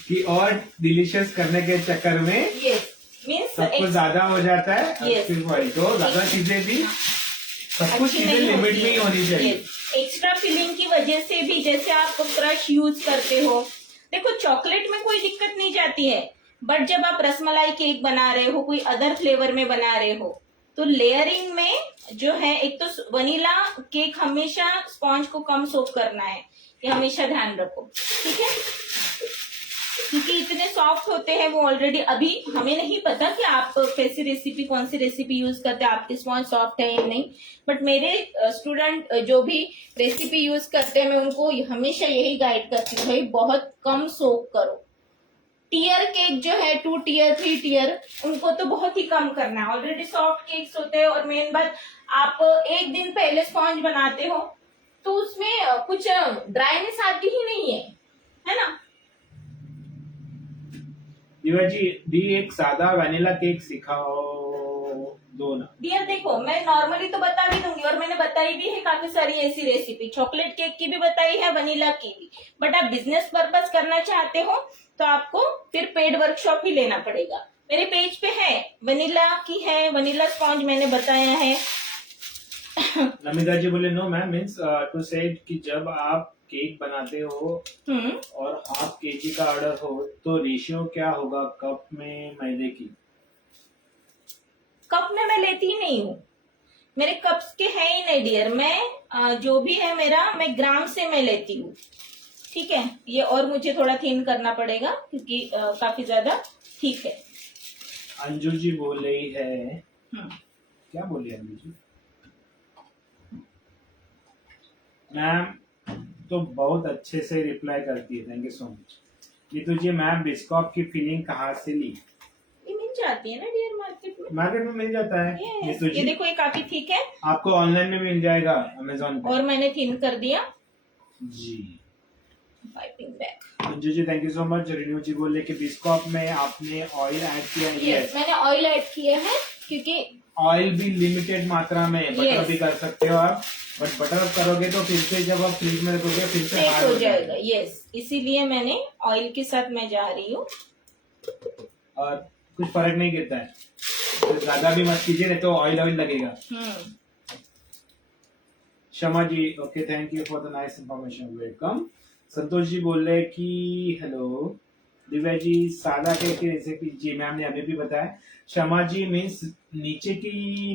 कि और डिलीशियस करने के चक्कर में यस मीन्स सब कुछ ज्यादा हो जाता है। Yes. फिर वही तो ज्यादा चीजें भी, सब कुछ चीजें लिमिट में ही होनी चाहिए। एक्स्ट्रा फिलिंग की वजह से भी, जैसे आप क्रश यूज करते हो देखो चॉकलेट में कोई दिक्कत नहीं जाती है, बट जब आप रसमलाई केक बना रहे हो, कोई अदर फ्लेवर में बना रहे हो, तो लेयरिंग में जो है, एक तो वनीला केक हमेशा स्पॉन्ज को कम सोक करना है, ये हमेशा ध्यान रखो, ठीक है, क्योंकि इतने सॉफ्ट होते हैं वो ऑलरेडी। अभी हमें नहीं पता कि आप कैसी रेसिपी, कौन सी रेसिपी यूज करते हैं, आपके स्पॉन्ज सॉफ्ट है या नहीं, बट मेरे स्टूडेंट जो भी रेसिपी यूज करते हैं, मैं उनको हमेशा यही गाइड करती हूँ, भाई बहुत कम सोक करो। टीयर केक जो है 2 टीयर 3 टीयर, उनको तो बहुत ही कम करना है, ऑलरेडी सॉफ्ट केक्स होते हैं। और मेन बात, आप एक दिन पहले स्पॉन्ज बनाते हो तो उसमें कुछ ड्राइनेस आती ही नहीं है ना। दिव्या जी दी एक सादा वनीला केक सिखाओ दो ना। डियर देखो, मैं नॉर्मली तो बता भी दूंगी, और मैंने बताई भी है काफी सारी ऐसी रेसिपी, चॉकलेट केक की भी बताई है, वनीला की भी, बट आप बिजनेस पर्पस करना चाहते हो तो आपको फिर पेड वर्कशॉप ही लेना पड़ेगा। मेरे पेज पे है, वनीला की है, वनीला स्पॉन्ज मैंने बताया है। नमिता जी बोले नो मैम, मीन्स टू से कि जब आप केक बनाते हो और हाफ केजी का ऑर्डर हो तो रेशियो क्या होगा कप में मैदे की? कप में मैं लेती ही नहीं हूँ, मेरे कप्स के है ही नहीं डियर। मैं जो भी है मेरा, मैं ग्राम से मैं लेती हूँ, ठीक है। ये और मुझे थोड़ा थिन करना पड़ेगा क्योंकि काफी ज्यादा ठीक है। अंजू जी बोल रही है, क्या बोली अंजू जी? मैम तो बहुत अच्छे से रिप्लाई करती है, thank you so much. Neetu ji ma'am Biscoff की फीलिंग कहाँ से ली? ये मिल जाती है ना डियर मार्केट में, मार्केट में मिल जाता है। नीतू ये जी देखो, ये काफी ठीक है, आपको ऑनलाइन में मिल जाएगा अमेजोन पे। और मैंने थिन कर दिया जी। Piping bag. Anju ji thank you so much. Renu ji बोले कि बिस्कॉप में आपने ऑयल ऐड किया है। यस, मैंने ऑयल ऐड किया है, क्योंकि ऑयल भी लिमिटेड मात्रा में, बटर Yes. भी कर सकते हो आप, बट बटर करोगे तो फिर से जब आप फ्रिज में रखोगे फिर से सेट hard हो जाएगा। यस, इसीलिए मैंने ऑयल के साथ मैं जा रही हूँ। और कुछ फर्क नहीं गिरता है, तो ज्यादा भी मत कीजिए नहीं तो ऑयल ऑयल लगेगा। Shama ji okay, thank you for the nice information, welcome. Santosh ji बोल रहे कि हेलो दिव्या जी सादा केक की रेसिपी, जी मैम ने अभी भी बताया। शमा जी मीन्स नीचे की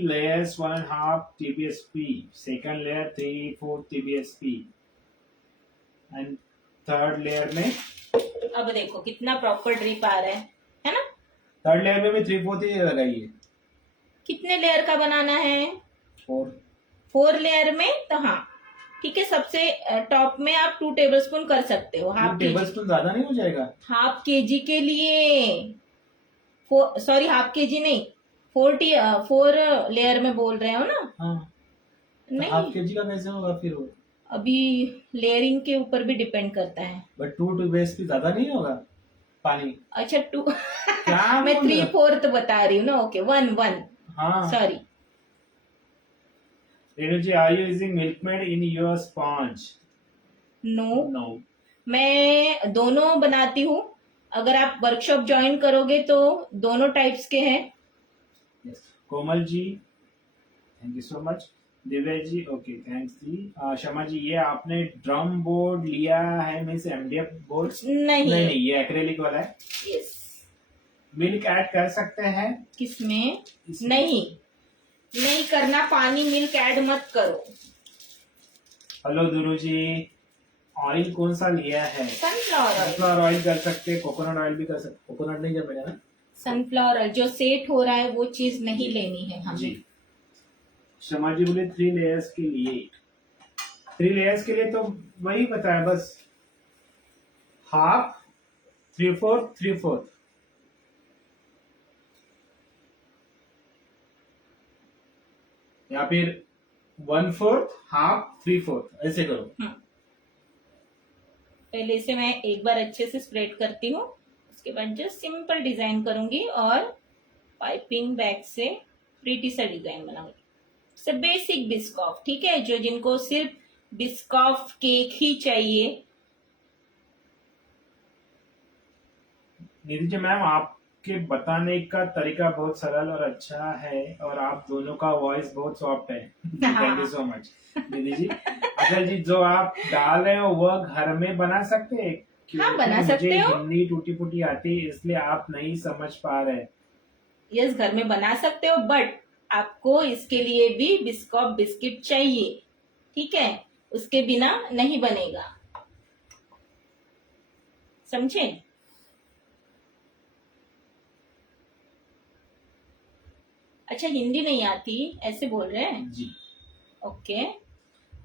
layers 1.5 TBSP, second layer 3/4 TBSP and third layer में, अब देखो कितना प्रॉपर ड्रिप आ रहा है ना। थर्ड लेयर में भी 3/4 ही लगाइए। कितने लेयर का बनाना है? 4 लेयर में, तो हाँ ठीक है। सबसे टॉप में आप 2 टेबलस्पून कर सकते हो। हाफ टेबलस्पून ज्यादा नहीं हो जाएगा? हाफ केजी के लिए, सॉरी हाफ केजी नहीं, 4 लेयर में बोल रहे हो ना। हाँ, नहीं, हाफ केजी का कैसे होगा फिर वो? अभी लेयरिंग के ऊपर भी डिपेंड करता है। बट 2 TBSP ज्यादा नहीं होगा पानी? अच्छा 2 क्या मैं बोल रहे हो? 3/4 बता रही हूँ ना। ओके 1 हाँ sorry. Renu ji are you using Milkmaid in your sponge? No, no. मैं दोनों बनाती हूँ। अगर आप वर्कशॉप ज्वाइन करोगे तो दोनों टाइप्स के हैं। Komal ji thank you so much. Divya ji okay thanks जी। शमा जी ये आपने ड्रम बोर्ड लिया है मीन्स MDF बोर्ड? नहीं नहीं ये एक्रेलिक वाला है। यस। मिल्क ऐड कर सकते हैं किसमें? इसमें? नहीं करना, पानी मिल्क ऐड मत करो। हेलो दुरु जी, ऑयल कौन सा लिया है? सनफ्लावर ऑयल कर सकते हैं, कोकोनट ऑयल भी कर सकते। कोकोनट नहीं जमेगा ना? सनफ्लावर ऑयल जो सेट हो रहा है वो चीज नहीं लेनी है हमें। जी। शमा जी बोले 3 लेयर्स के लिए, 3 लेयर्स के लिए तो वही बताया बस, हाफ 3/4 3/4 या फिर 1/4 हाफ 3/4 ऐसे करो। पहले इसे मैं एक बार अच्छे से स्प्रेड करती हूँ, उसके बाद जस्ट सिंपल डिजाइन करूंगी और पाइपिंग बैग से प्रीटी सा डिजाइन बनाऊंगी। सब बेसिक बिस्कॉफ, ठीक है, जो जिनको सिर्फ बिस्कॉफ केक ही चाहिए। निधि जी मैम आपके बताने का तरीका बहुत सरल और अच्छा है और आप दोनों का वॉइस बहुत सॉफ्ट है। Thank you so much Nidhi ji. अगर जी जो आप डाल रहे हो वो घर में बना सकते हैं, हाँ, बना मुझे सकते हो। हिंदी टूटी फूटी आती है, इसलिए आप नहीं समझ पा रहे। यस, घर में बना सकते हो, बट आपको इसके लिए भी बिस्कॉप बिस्किट चाहिए, ठीक है? उसके बिना नहीं बनेगा, समझे? अच्छा, हिंदी नहीं आती ऐसे बोल रहे हैं? जी ओके।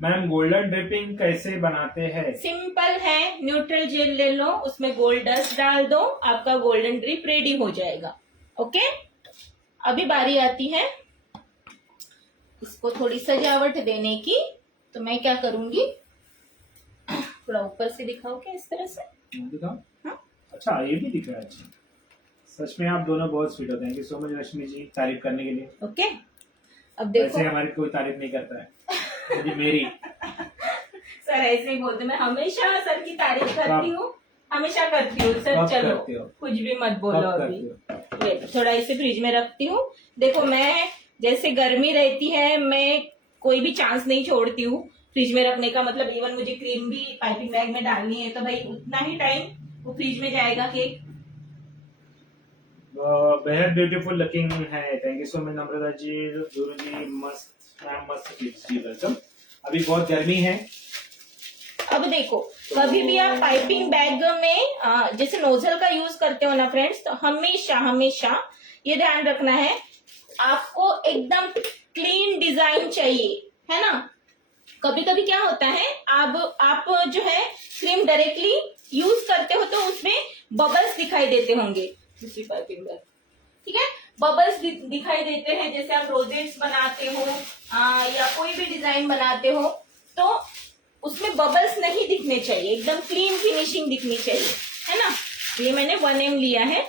मैम, गोल्डन ड्रिपिंग कैसे बनाते हैं? सिंपल है, न्यूट्रल जेल ले लो, उसमें गोल्ड डस्ट डाल दो, आपका गोल्डन ड्रिप रेडी हो जाएगा। ओके, अभी बारी आती है इसको थोड़ी सजावट देने की। तो मैं क्या करूंगी, थोड़ा ऊपर से दिखाओ क्या, इस तरह से। दिखाओ। हाँ? अच्छा, ये भी दिख रहा है। अच्छा, सच में आप दोनों बहुत स्वीट हो। Thank you so much Rashmi जी, तारीफ करने के लिए। ओके, अब देखो। वैसे हमारी कोई तारीफ नहीं करता है, जी मेरी। सर ऐसे ही बोलते, मैं हमेशा सर की तारीफ करती हूँ, हमेशा करती हूँ सर। कब चलो करते हो? कुछ भी मत बोलो कब अभी। करते हो? ये थोड़ा इसे फ्रिज में रखती हूँ। देखो, मैं जैसे गर्मी रहती है, मैं कोई भी चांस नहीं छोड़ती हूँ फ्रिज में रखने का। मतलब इवन मुझे क्रीम भी पाइपिंग बैग में डालनी है तो भाई उतना ही टाइम वो फ्रिज में जाएगा केक। बेहद ब्यूटीफुल लुकिंग है। थैंक यू सो मच नम्रता जी, गुरु जी, मस्त मैम, मस्त जी, वेलकम। अभी बहुत गर्मी है। अब देखो, कभी भी आप पाइपिंग बैग में जैसे नोजल का यूज करते हो ना फ्रेंड्स, तो हमेशा हमेशा ये ध्यान रखना है, आपको एकदम क्लीन डिजाइन चाहिए, है ना? कभी कभी क्या होता है, आप जो है क्रीम डायरेक्टली यूज करते हो तो उसमें बबल्स दिखाई देते होंगे। दूसरी पाइपिंग बैग, ठीक है, बबल्स दिखाई देते हैं। जैसे आप रोजेट्स बनाते हो या कोई भी डिजाइन बनाते हो, तो उसमें बबल्स नहीं दिखने चाहिए, एकदम क्लीन फिनिशिंग दिखनी चाहिए, है ना? ये मैंने 1M लिया है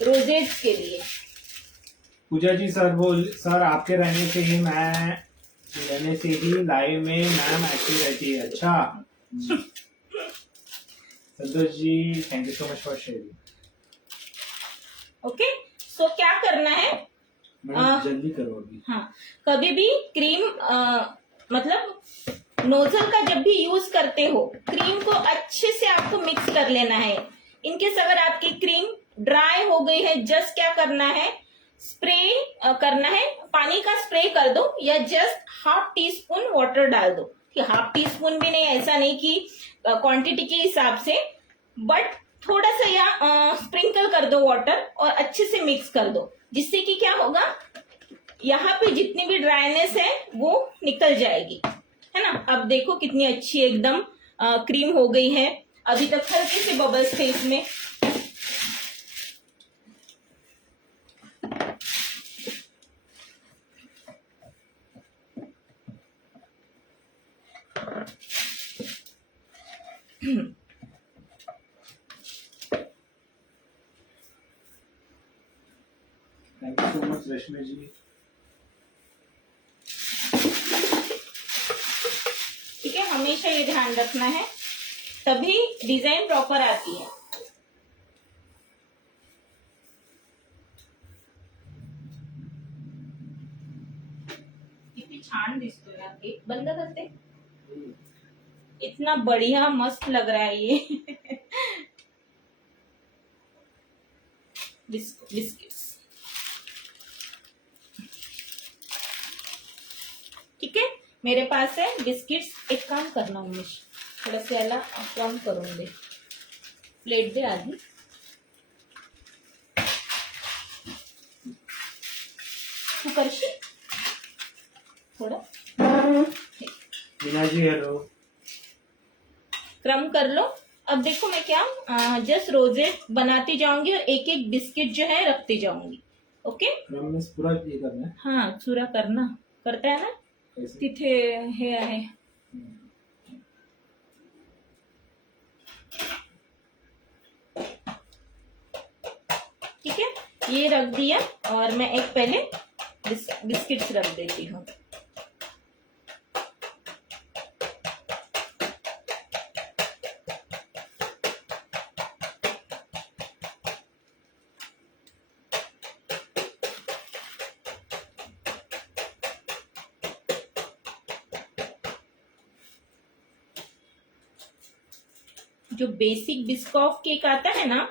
रोजेट्स के लिए। पूजा जी, सर आपके रहने से ही लाइव में मैम एक्टिव रहती है। अच्छा Santosh ji, thank you so much for sharing. Okay, so क्या करना है, जल्दी करो अभी। हाँ, कभी भी क्रीम मतलब नोजल का जब भी यूज करते हो, क्रीम को अच्छे से आपको मिक्स कर लेना है। इनकेस अगर आपकी क्रीम ड्राई हो गई है, जस्ट क्या करना है, स्प्रे करना है, पानी का स्प्रे कर दो या जस्ट ½ टीस्पून वाटर डाल दो। ½ टीस्पून भी नहीं, ऐसा नहीं कि क्वांटिटी के हिसाब से, बट थोड़ा सा या स्प्रिंकल कर दो वाटर और अच्छे से मिक्स कर दो, जिससे कि क्या होगा, यहाँ पे जितनी भी ड्राइनेस है वो निकल जाएगी, है ना? अब देखो कितनी अच्छी एकदम क्रीम हो गई है। अभी तक हल्के से बबल्स थे इसमें। Thank you so much Rashmi जी। ठीक है, हमेशा ये ध्यान रखना है, तभी डिजाइन प्रॉपर आती है। कितनी छान दिसतोय यार, एक बंद करते, इतना बढ़िया मस्त लग रहा है ये। बिस्किट्स, ठीक है, मेरे पास है बिस्किट्स। एक काम करना उमेश, थोड़ा से याला कम करून दे, प्लेट दे आधी। तू करशील थोड़ा, मीना जी हेलो। क्रम कर लो। अब देखो मैं क्या जस्ट रोजेट बनाती जाऊंगी और एक एक बिस्किट जो है रखती जाऊंगी। ओके, क्रम में पूरा ये करना है। हाँ, चूरा करना, करता है ना, कैसे? तिथे हे आहे। ठीक है, ये रख दिया और मैं एक पहले बिस्किट्स रख देती हूँ। जो बेसिक बिस्कॉफ केक आता है ना,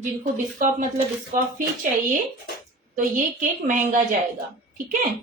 जिनको बिस्कॉफ मतलब बिस्कॉफ ही चाहिए, तो ये केक महंगा जाएगा, ठीक है।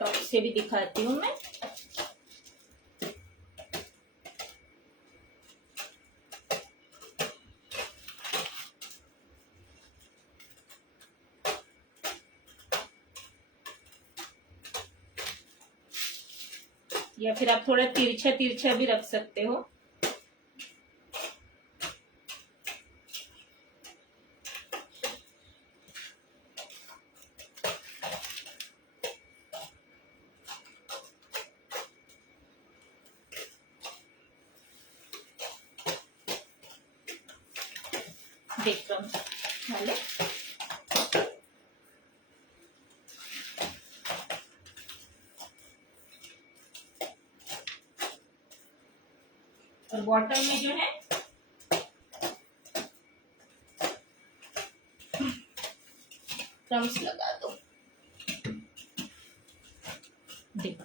टॉप से भी दिखाती हूँ मैं। या फिर आप थोड़ा तिरछा तिरछा भी रख सकते हो। देख लो वाले और बॉटम में जो है क्रम्स लगा दो। देखो,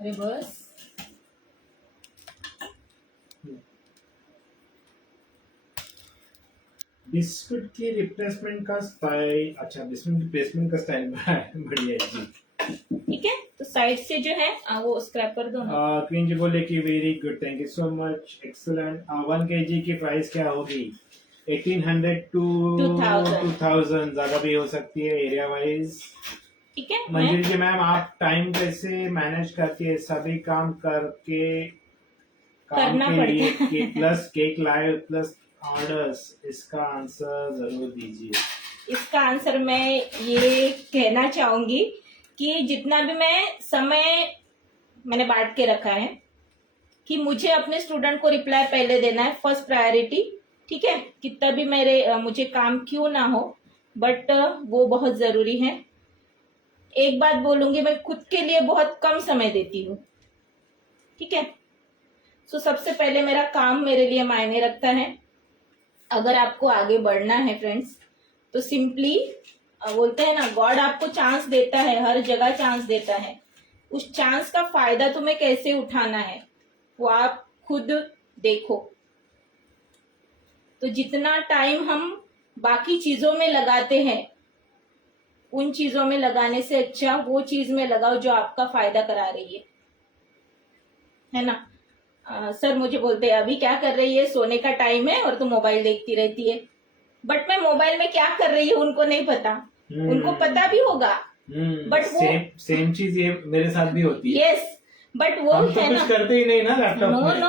अरे बस बिस्कुट के रिप्लेसमेंट का स्टाइल, अच्छा बिस्कुट की प्लेसमेंट का स्टाइल बढ़िया है जी। ठीक है, तो साइड से जो है वो स्क्रैप कर दो ना। क्वीन जी बोले कि very good, thank you so much, excellent. 1 kg की प्राइस क्या होगी? 1800 टू 2000, ज्यादा भी हो सकती है एरिया वाइज। ठीक है, मंजिल जी मैम, आप टाइम कैसे मैनेज करती है सभी काम करके? काम करना के लिए पड़ता है। Plus cake live plus orders, इसका आंसर जरूर दीजिए। इसका आंसर मैं ये कहना चाहूंगी कि जितना भी मैं समय मैंने बांट के रखा है कि मुझे अपने स्टूडेंट को रिप्लाई पहले देना है, फर्स्ट प्रायोरिटी। ठीक है, कितना भी मुझे काम क्यों ना हो, बट वो बहुत जरूरी है। एक बात बोलूंगी, मैं खुद के लिए बहुत कम समय देती हूँ। ठीक है, सो सबसे पहले मेरा काम मेरे लिए मायने रखता है। अगर आपको आगे बढ़ना है फ्रेंड्स, तो सिंपली बोलते हैं ना, गॉड आपको चांस देता है, हर जगह चांस देता है। उस चांस का फायदा तुम्हें कैसे उठाना है वो आप खुद देखो। तो जितना टाइम हम बाकी चीजों में लगाते हैं, उन चीजों में लगाने से अच्छा वो चीज में लगाओ जो आपका फायदा करा रही है ना। सर मुझे बोलते हैं अभी क्या कर रही है, सोने का टाइम है और तू मोबाइल देखती रहती है। बट मैं मोबाइल में क्या कर रही है उनको नहीं पता, उनको पता भी होगा, बट वो सेम चीज ये मेरे साथ भी होती है। यस, बट वो हम तो है कुछ ना, करते ही नहीं ना लैपटॉप नो में। नो,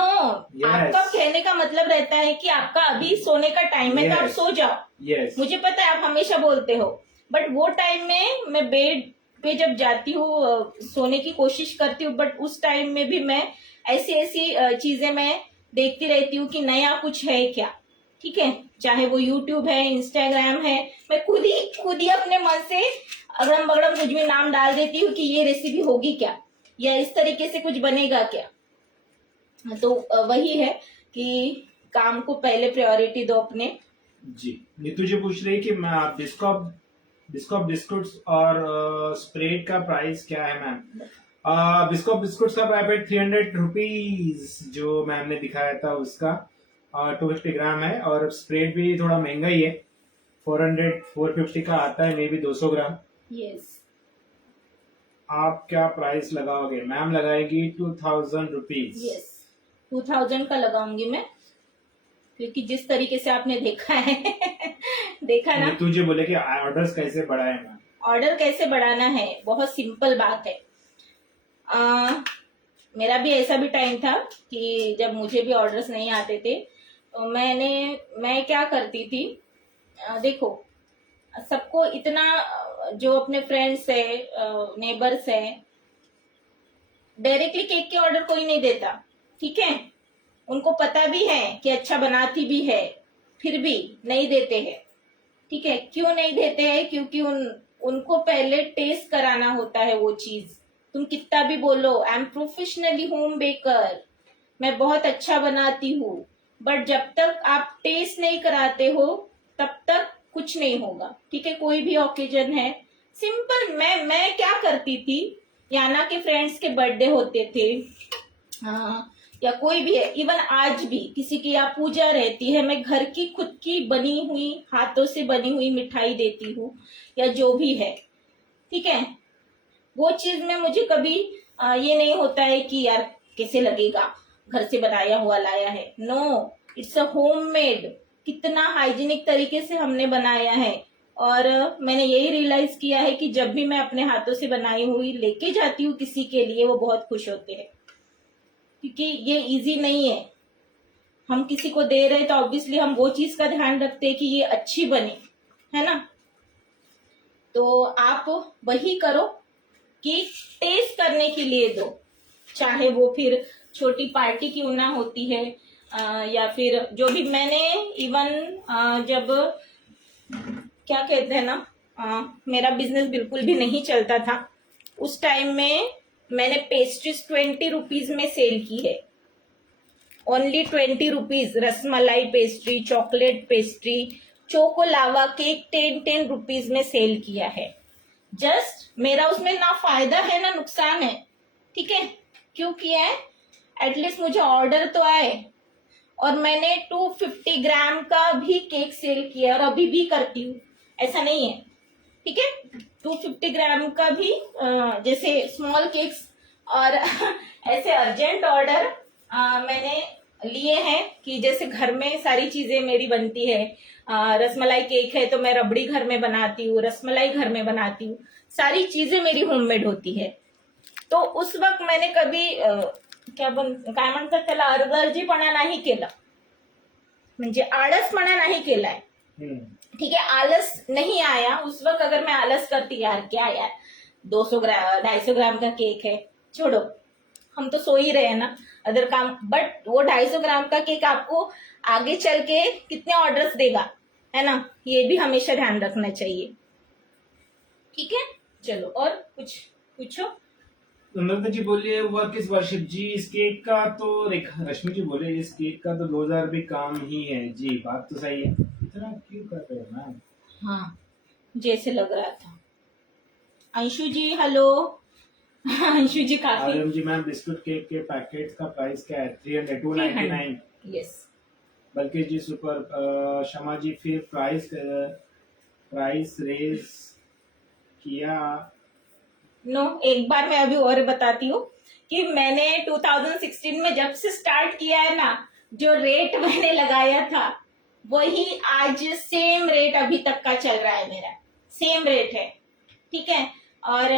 आपका कहने का मतलब रहता है कि आपका अभी सोने का टाइम है तो आप सो जाओ। यस, मुझे पता है आप हमेशा बोलते हो, बट वो टाइम में मैं बेड पे जब जाती हूँ सोने की कोशिश करती हूँ, बट उस टाइम में भी मैं ऐसी ऐसी चीजें मैं देखती रहती हूँ कि नया कुछ है क्या। ठीक है, चाहे वो यूट्यूब है, इंस्टाग्राम है, मैं खुद ही अपने मन से अगड़म बगड़म कुछ भी नाम डाल देती हूँ कि ये रेसिपी होगी क्या, या इस तरीके से कुछ बनेगा क्या। तो वही है कि काम को पहले प्रायोरिटी दो अपने। जी, नीतू जी पूछ रही कि बिस्कॉप बिस्कुट्स और स्प्रेड का प्राइस क्या है मैम? बिस्कॉप बिस्कुट्स का प्राइस 300 रुपीज जो मैम ने दिखाया था उसका 250 ग्राम है, और स्प्रेड भी थोड़ा महंगा ही है, 450 का आता है, मे बी 200 ग्राम। यस, आप क्या प्राइस लगाओगे? मैम लगाएगी 2000 रुपीज। यस, 2000 का लगाऊंगी मैं, क्योंकि जिस तरीके से आपने देखा है देखा ना, तुझे बोले कि ऑर्डर्स कैसे बढ़ाए मैम? ऑर्डर कैसे बढ़ाना है, बहुत सिंपल बात है। मेरा भी ऐसा भी टाइम था कि जब मुझे भी ऑर्डर्स नहीं आते थे, मैं क्या करती थी, देखो सबको इतना जो अपने फ्रेंड्स है, नेबर्स है, डायरेक्टली केक के ऑर्डर कोई नहीं देता, ठीक है। उनको पता भी है कि अच्छा बनाती भी है, फिर भी नहीं देते हैं, ठीक है। क्यों नहीं देते हैं? क्योंकि उनको पहले टेस्ट कराना होता है वो चीज। तुम कितना भी बोलो I am professionally home baker, मैं बहुत अच्छा बनाती हूँ, बट जब तक आप टेस्ट नहीं कराते हो तब तक कुछ नहीं होगा, ठीक है। कोई भी ओकेजन है, सिंपल मैं क्या करती थी, याना के फ्रेंड्स के बर्थडे होते थे, हाँ, या कोई भी है, इवन आज भी किसी की यहाँ पूजा रहती है, मैं घर की खुद की बनी हुई, हाथों से बनी हुई मिठाई देती हूँ, या जो भी है, ठीक है। वो चीज में मुझे कभी ये नहीं होता है कि यार कैसे लगेगा, घर से बनाया हुआ लाया है। नो, इट्स अ होममेड, कितना हाइजीनिक तरीके से हमने बनाया है। और मैंने यही रियलाइज किया है कि जब भी मैं अपने हाथों से बनाई हुई लेके जाती हूँ किसी के लिए, वो बहुत खुश होते हैं, क्योंकि ये इजी नहीं है। हम किसी को दे रहे तो ऑब्वियसली हम वो चीज का ध्यान रखते हैं कि ये अच्छी बने, है ना। तो आप वही करो कि टेस्ट करने के लिए दो, चाहे वो फिर छोटी पार्टी क्यों ना होती है, या फिर जो भी। मैंने इवन जब क्या कहते हैं ना, मेरा बिजनेस बिल्कुल भी नहीं चलता था, उस टाइम में मैंने पेस्ट्रीज 20 रुपीज में सेल की है, only 20 rupees. Rasmalai pastry, chocolate pastry, choco lava cake 10 rupees में सेल किया है। जस्ट मेरा उसमें ना फायदा है ना नुकसान है, ठीक है। क्यों किया है? एटलीस्ट मुझे ऑर्डर तो आए। और मैंने 250 ग्राम का भी केक सेल किया और अभी भी करती हूँ, ऐसा नहीं है, ठीक है। 250 ग्राम का भी, जैसे स्मॉल केक्स और ऐसे अर्जेंट ऑर्डर मैंने लिए हैं कि जैसे घर में सारी चीजें मेरी बनती है। रसमलाई केक है तो मैं रबड़ी घर में बनाती हूँ, रसमलाई घर में बनाती हूँ, सारी चीजें मेरी होममेड होती है। तो उस वक्त मैंने कभी काय म्हणतात त्याला, अर्धर्जीपणा नाही केला, म्हणजे आळसपणा नाही केलाय, ठीक है। आलस नहीं आया उस वक्त। अगर मैं आलस करती, यार क्या यार 200 ग्राम 250 ग्राम का केक है, छोड़ो, हम तो सो ही रहे हैं ना, अदर काम। बट वो 250 ग्राम का केक आपको आगे चल के कितने ऑर्डर्स देगा, है ना, ये भी हमेशा ध्यान रखना चाहिए, ठीक है। चलो और कुछ पूछो। नम्रता जी बोलिए वर्क इज वर्शिप जी। इस केक का तो रश्मि जी बोले इस केक का तो 2000 भी काम ही है जी। बात तो सही है, इतना क्यों कर रहे हो मैम? हाँ, जैसे लग रहा था। अंशु जी हेलो। अंशु जी काफी। आर्यन जी मैम बिस्कुट केक के पैकेट का प्राइस क्या है? 300 299। यस। बल्कि जी सुपर। शमा जी फिर प्राइस रेज किया? नो, एक बार मैं अभी और बताती हूँ कि मैंने 2016 में जब से स्टार्ट किया है ना, जो रेट मैंने लगाया था वही आज सेम रेट अभी तक का चल रहा है, मेरा सेम रेट है, ठीक है। और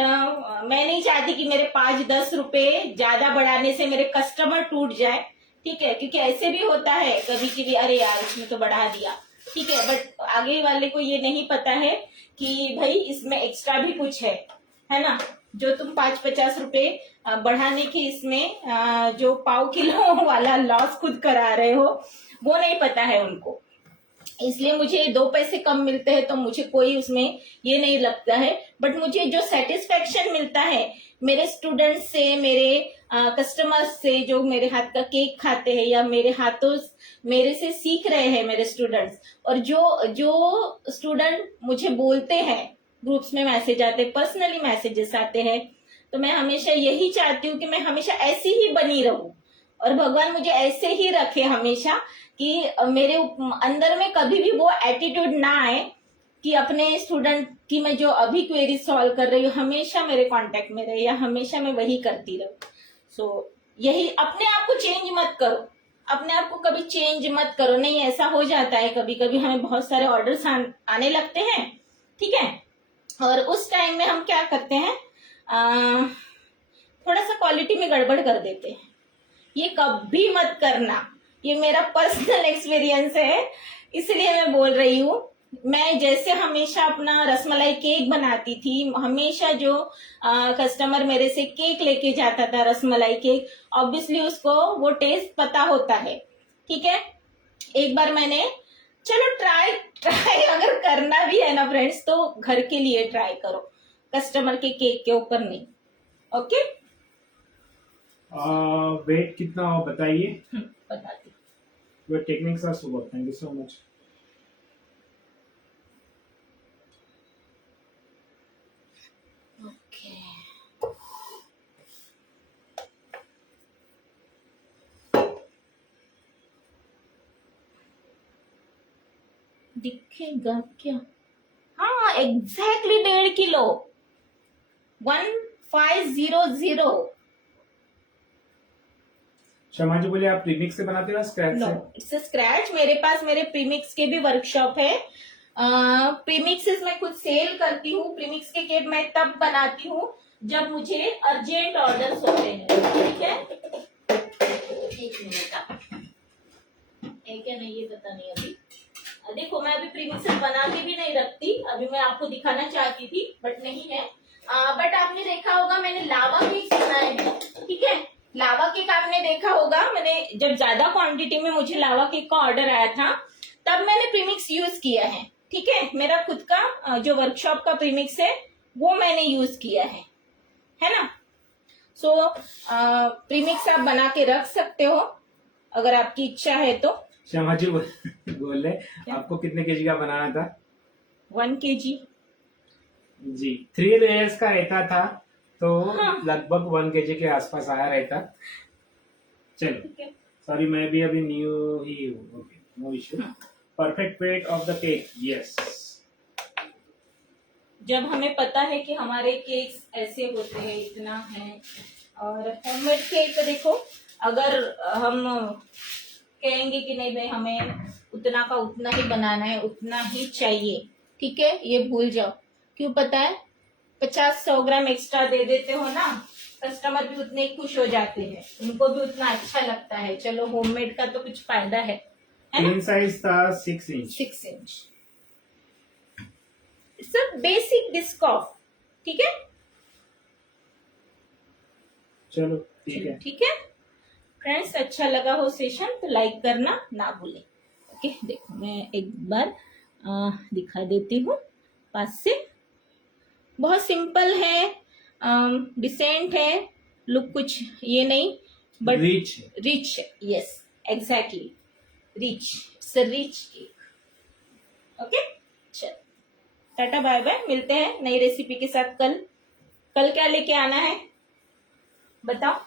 मैं नहीं चाहती कि मेरे 5-10 रुपए ज्यादा बढ़ाने से मेरे कस्टमर टूट जाए, ठीक है। क्योंकि ऐसे भी होता है कभी कभी, अरे यार इसमें तो बढ़ा दिया, ठीक है, बट आगे वाले को ये नहीं पता है कि भाई इसमें एक्स्ट्रा भी कुछ है ना। जो तुम 5-50 रुपए बढ़ाने के इसमें जो पाव किलो वाला लॉस खुद करा रहे हो, वो नहीं पता है उनको। इसलिए मुझे 2 पैसे कम मिलते हैं तो मुझे कोई उसमें ये नहीं लगता है। बट मुझे जो सेटिस्फेक्शन मिलता है मेरे स्टूडेंट्स से, मेरे कस्टमर्स से, जो मेरे हाथ का केक खाते हैं या मेरे हाथों मेरे से सीख रहे हैं मेरे स्टूडेंट्स, और जो स्टूडेंट मुझे बोलते हैं, ग्रुप्स में मैसेज आते हैं, पर्सनली मैसेजेस आते हैं, तो मैं हमेशा यही चाहती हूँ कि मैं हमेशा ऐसी ही बनी रहूं और भगवान मुझे ऐसे ही रखे हमेशा, कि मेरे अंदर में कभी भी वो एटीट्यूड ना आए कि अपने स्टूडेंट की मैं जो अभी क्वेरी सॉल्व कर रही हूँ हमेशा मेरे कांटेक्ट में रहे, या हमेशा मैं वही करती रहूं। सो यही, अपने आप को चेंज मत करो, अपने आप को कभी चेंज मत करो। नहीं, ऐसा हो जाता है कभी कभी, हमें बहुत सारे ऑर्डर्स आने लगते हैं, ठीक है, और उस टाइम में हम क्या करते हैं, थोड़ा सा क्वालिटी में गड़बड़ कर देते हैं। ये कभी मत करना, ये मेरा पर्सनल एक्सपीरियंस है, इसलिए मैं बोल रही हूँ। मैं जैसे हमेशा अपना रसमलाई केक बनाती थी, हमेशा जो कस्टमर मेरे से केक लेके जाता था, रसमलाई केक, ऑब्वियसली उसको वो टेस्ट पता होता है। ठीक है, एक बार मैंने, चलो ट्राई ट्राई अगर करना भी है ना फ्रेंड्स, तो घर के लिए ट्राई करो, कस्टमर के केक के ऊपर नहीं। ओके, वेट कितना हो बताइए। बताती। Your techniques are super, thank you so much. Okay, दिखेगा क्या? हाँ, एग्जैक्टली 1.5 किलो, 1500। शर्मा जी बोले आप प्रीमिक्स से बनाते हो स्क्रैच नो, से? It's scratch. मेरे पास मेरे प्रीमिक्स के भी वर्कशॉप है। प्रीमिक्सेस मैं खुद सेल करती हूँ। प्रीमिक्स के केक मैं तब बनाती हूँ जब मुझे अर्जेंट ऑर्डर्स होते हैं। ठीक है, एक मिनट, एक है नहीं, ये पता नहीं अभी। देखो, मैं अभी प्रीमिक्सेस बना के भी नहीं रखती, अभी मैं आपको दिखाना चाहती थी बट नहीं है। बट आपने देखा होगा मैंने लावा केक बनाए हैं। ठीक है, लावा केक आपने देखा होगा, मैंने जब ज्यादा क्वांटिटी में मुझे लावा केक का ऑर्डर आया था तब मैंने प्रीमिक्स यूज किया है। ठीक है, मेरा खुद का जो वर्कशॉप का प्रीमिक्स है वो मैंने यूज किया है ना। सो प्रीमिक्स आप बना के रख सकते हो अगर आपकी इच्छा है तो। शर्मा जी बोल रहे आपको कितने केजी का बनाना था? 1 kg जी, 3 लेयर्स का रहता था तो हाँ। लगभग 1 केजी के आसपास आया रहता। चलो, ठीक है, सॉरी मैं भी अभी न्यू ही हूँ। Okay, no issue. Perfect weight of the cake, yes. जब हमें पता है कि हमारे केक्स ऐसे होते हैं, इतना है, और होममेड केक देखो, अगर हम कहेंगे कि नहीं भाई हमें उतना का उतना ही बनाना है, उतना ही चाहिए, ठीक है, ये भूल जाओ। क्यों पता है? 50-100 ग्राम एक्स्ट्रा दे देते हो ना, कस्टमर भी उतने ही खुश हो जाते हैं, उनको भी उतना अच्छा लगता है। चलो, होममेड का तो कुछ फायदा है ना? इन साइज था 6 inch. 6 inch, it's a basic disc of. ठीक है, चलो ठीक है। ठीक है फ्रेंड्स, अच्छा लगा हो सेशन तो लाइक करना ना भूलें। ओके, देखो मैं एक बार दिखा देती हूँ पास से। बहुत सिंपल है, डिसेंट है, लुक कुछ ये नहीं, but rich. Yes, exactly, rich, it's a rich cake. Okay, चल टाटा बाय बाय, मिलते हैं नई रेसिपी के साथ कल। कल क्या लेके आना है बताओ?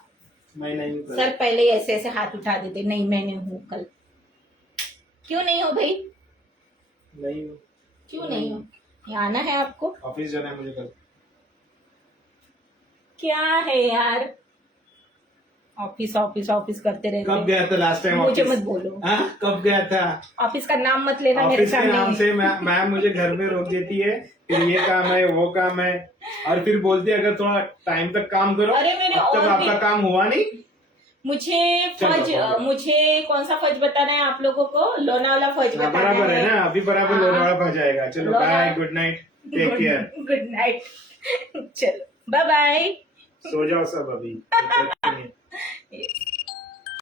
मैं नहीं हूँ कल। सर पहले ही ऐसे ऐसे हाथ उठा देते, नहीं मैं नहीं हूँ कल। क्यों नहीं हो भाई? नहीं हूँ। क्यों नहीं हो? यहाँ आना है आपको। ऑफिस जाना है मुझे कल। क्या है यार, ऑफिस ऑफिस ऑफिस करते रहते। कब गया था लास्ट टाइम मुझे ऑफिस? मत बोलो। हाँ, कब गया था? ऑफिस का नाम मत लेना मेरे ऑफिस के सामने। नाम से मैम मुझे घर में रोक देती है, फिर ये काम है वो काम है, और फिर बोलती है अगर थोड़ा टाइम तक काम करो। अरे मैंने अब तक और आपका भी, काम हुआ नहीं। मुझे चलो, फज, हो गया। मुझे कौन सा फज बताना है आप लोगों को? लोनावाला फज बताना बराबर है ना, अभी बराबर हाँ। लोनावाला पहुंच जाएगा। चलो bye, good night, take care, good night. चलो बाय बाय। सो जाओ सब अभी। Yes.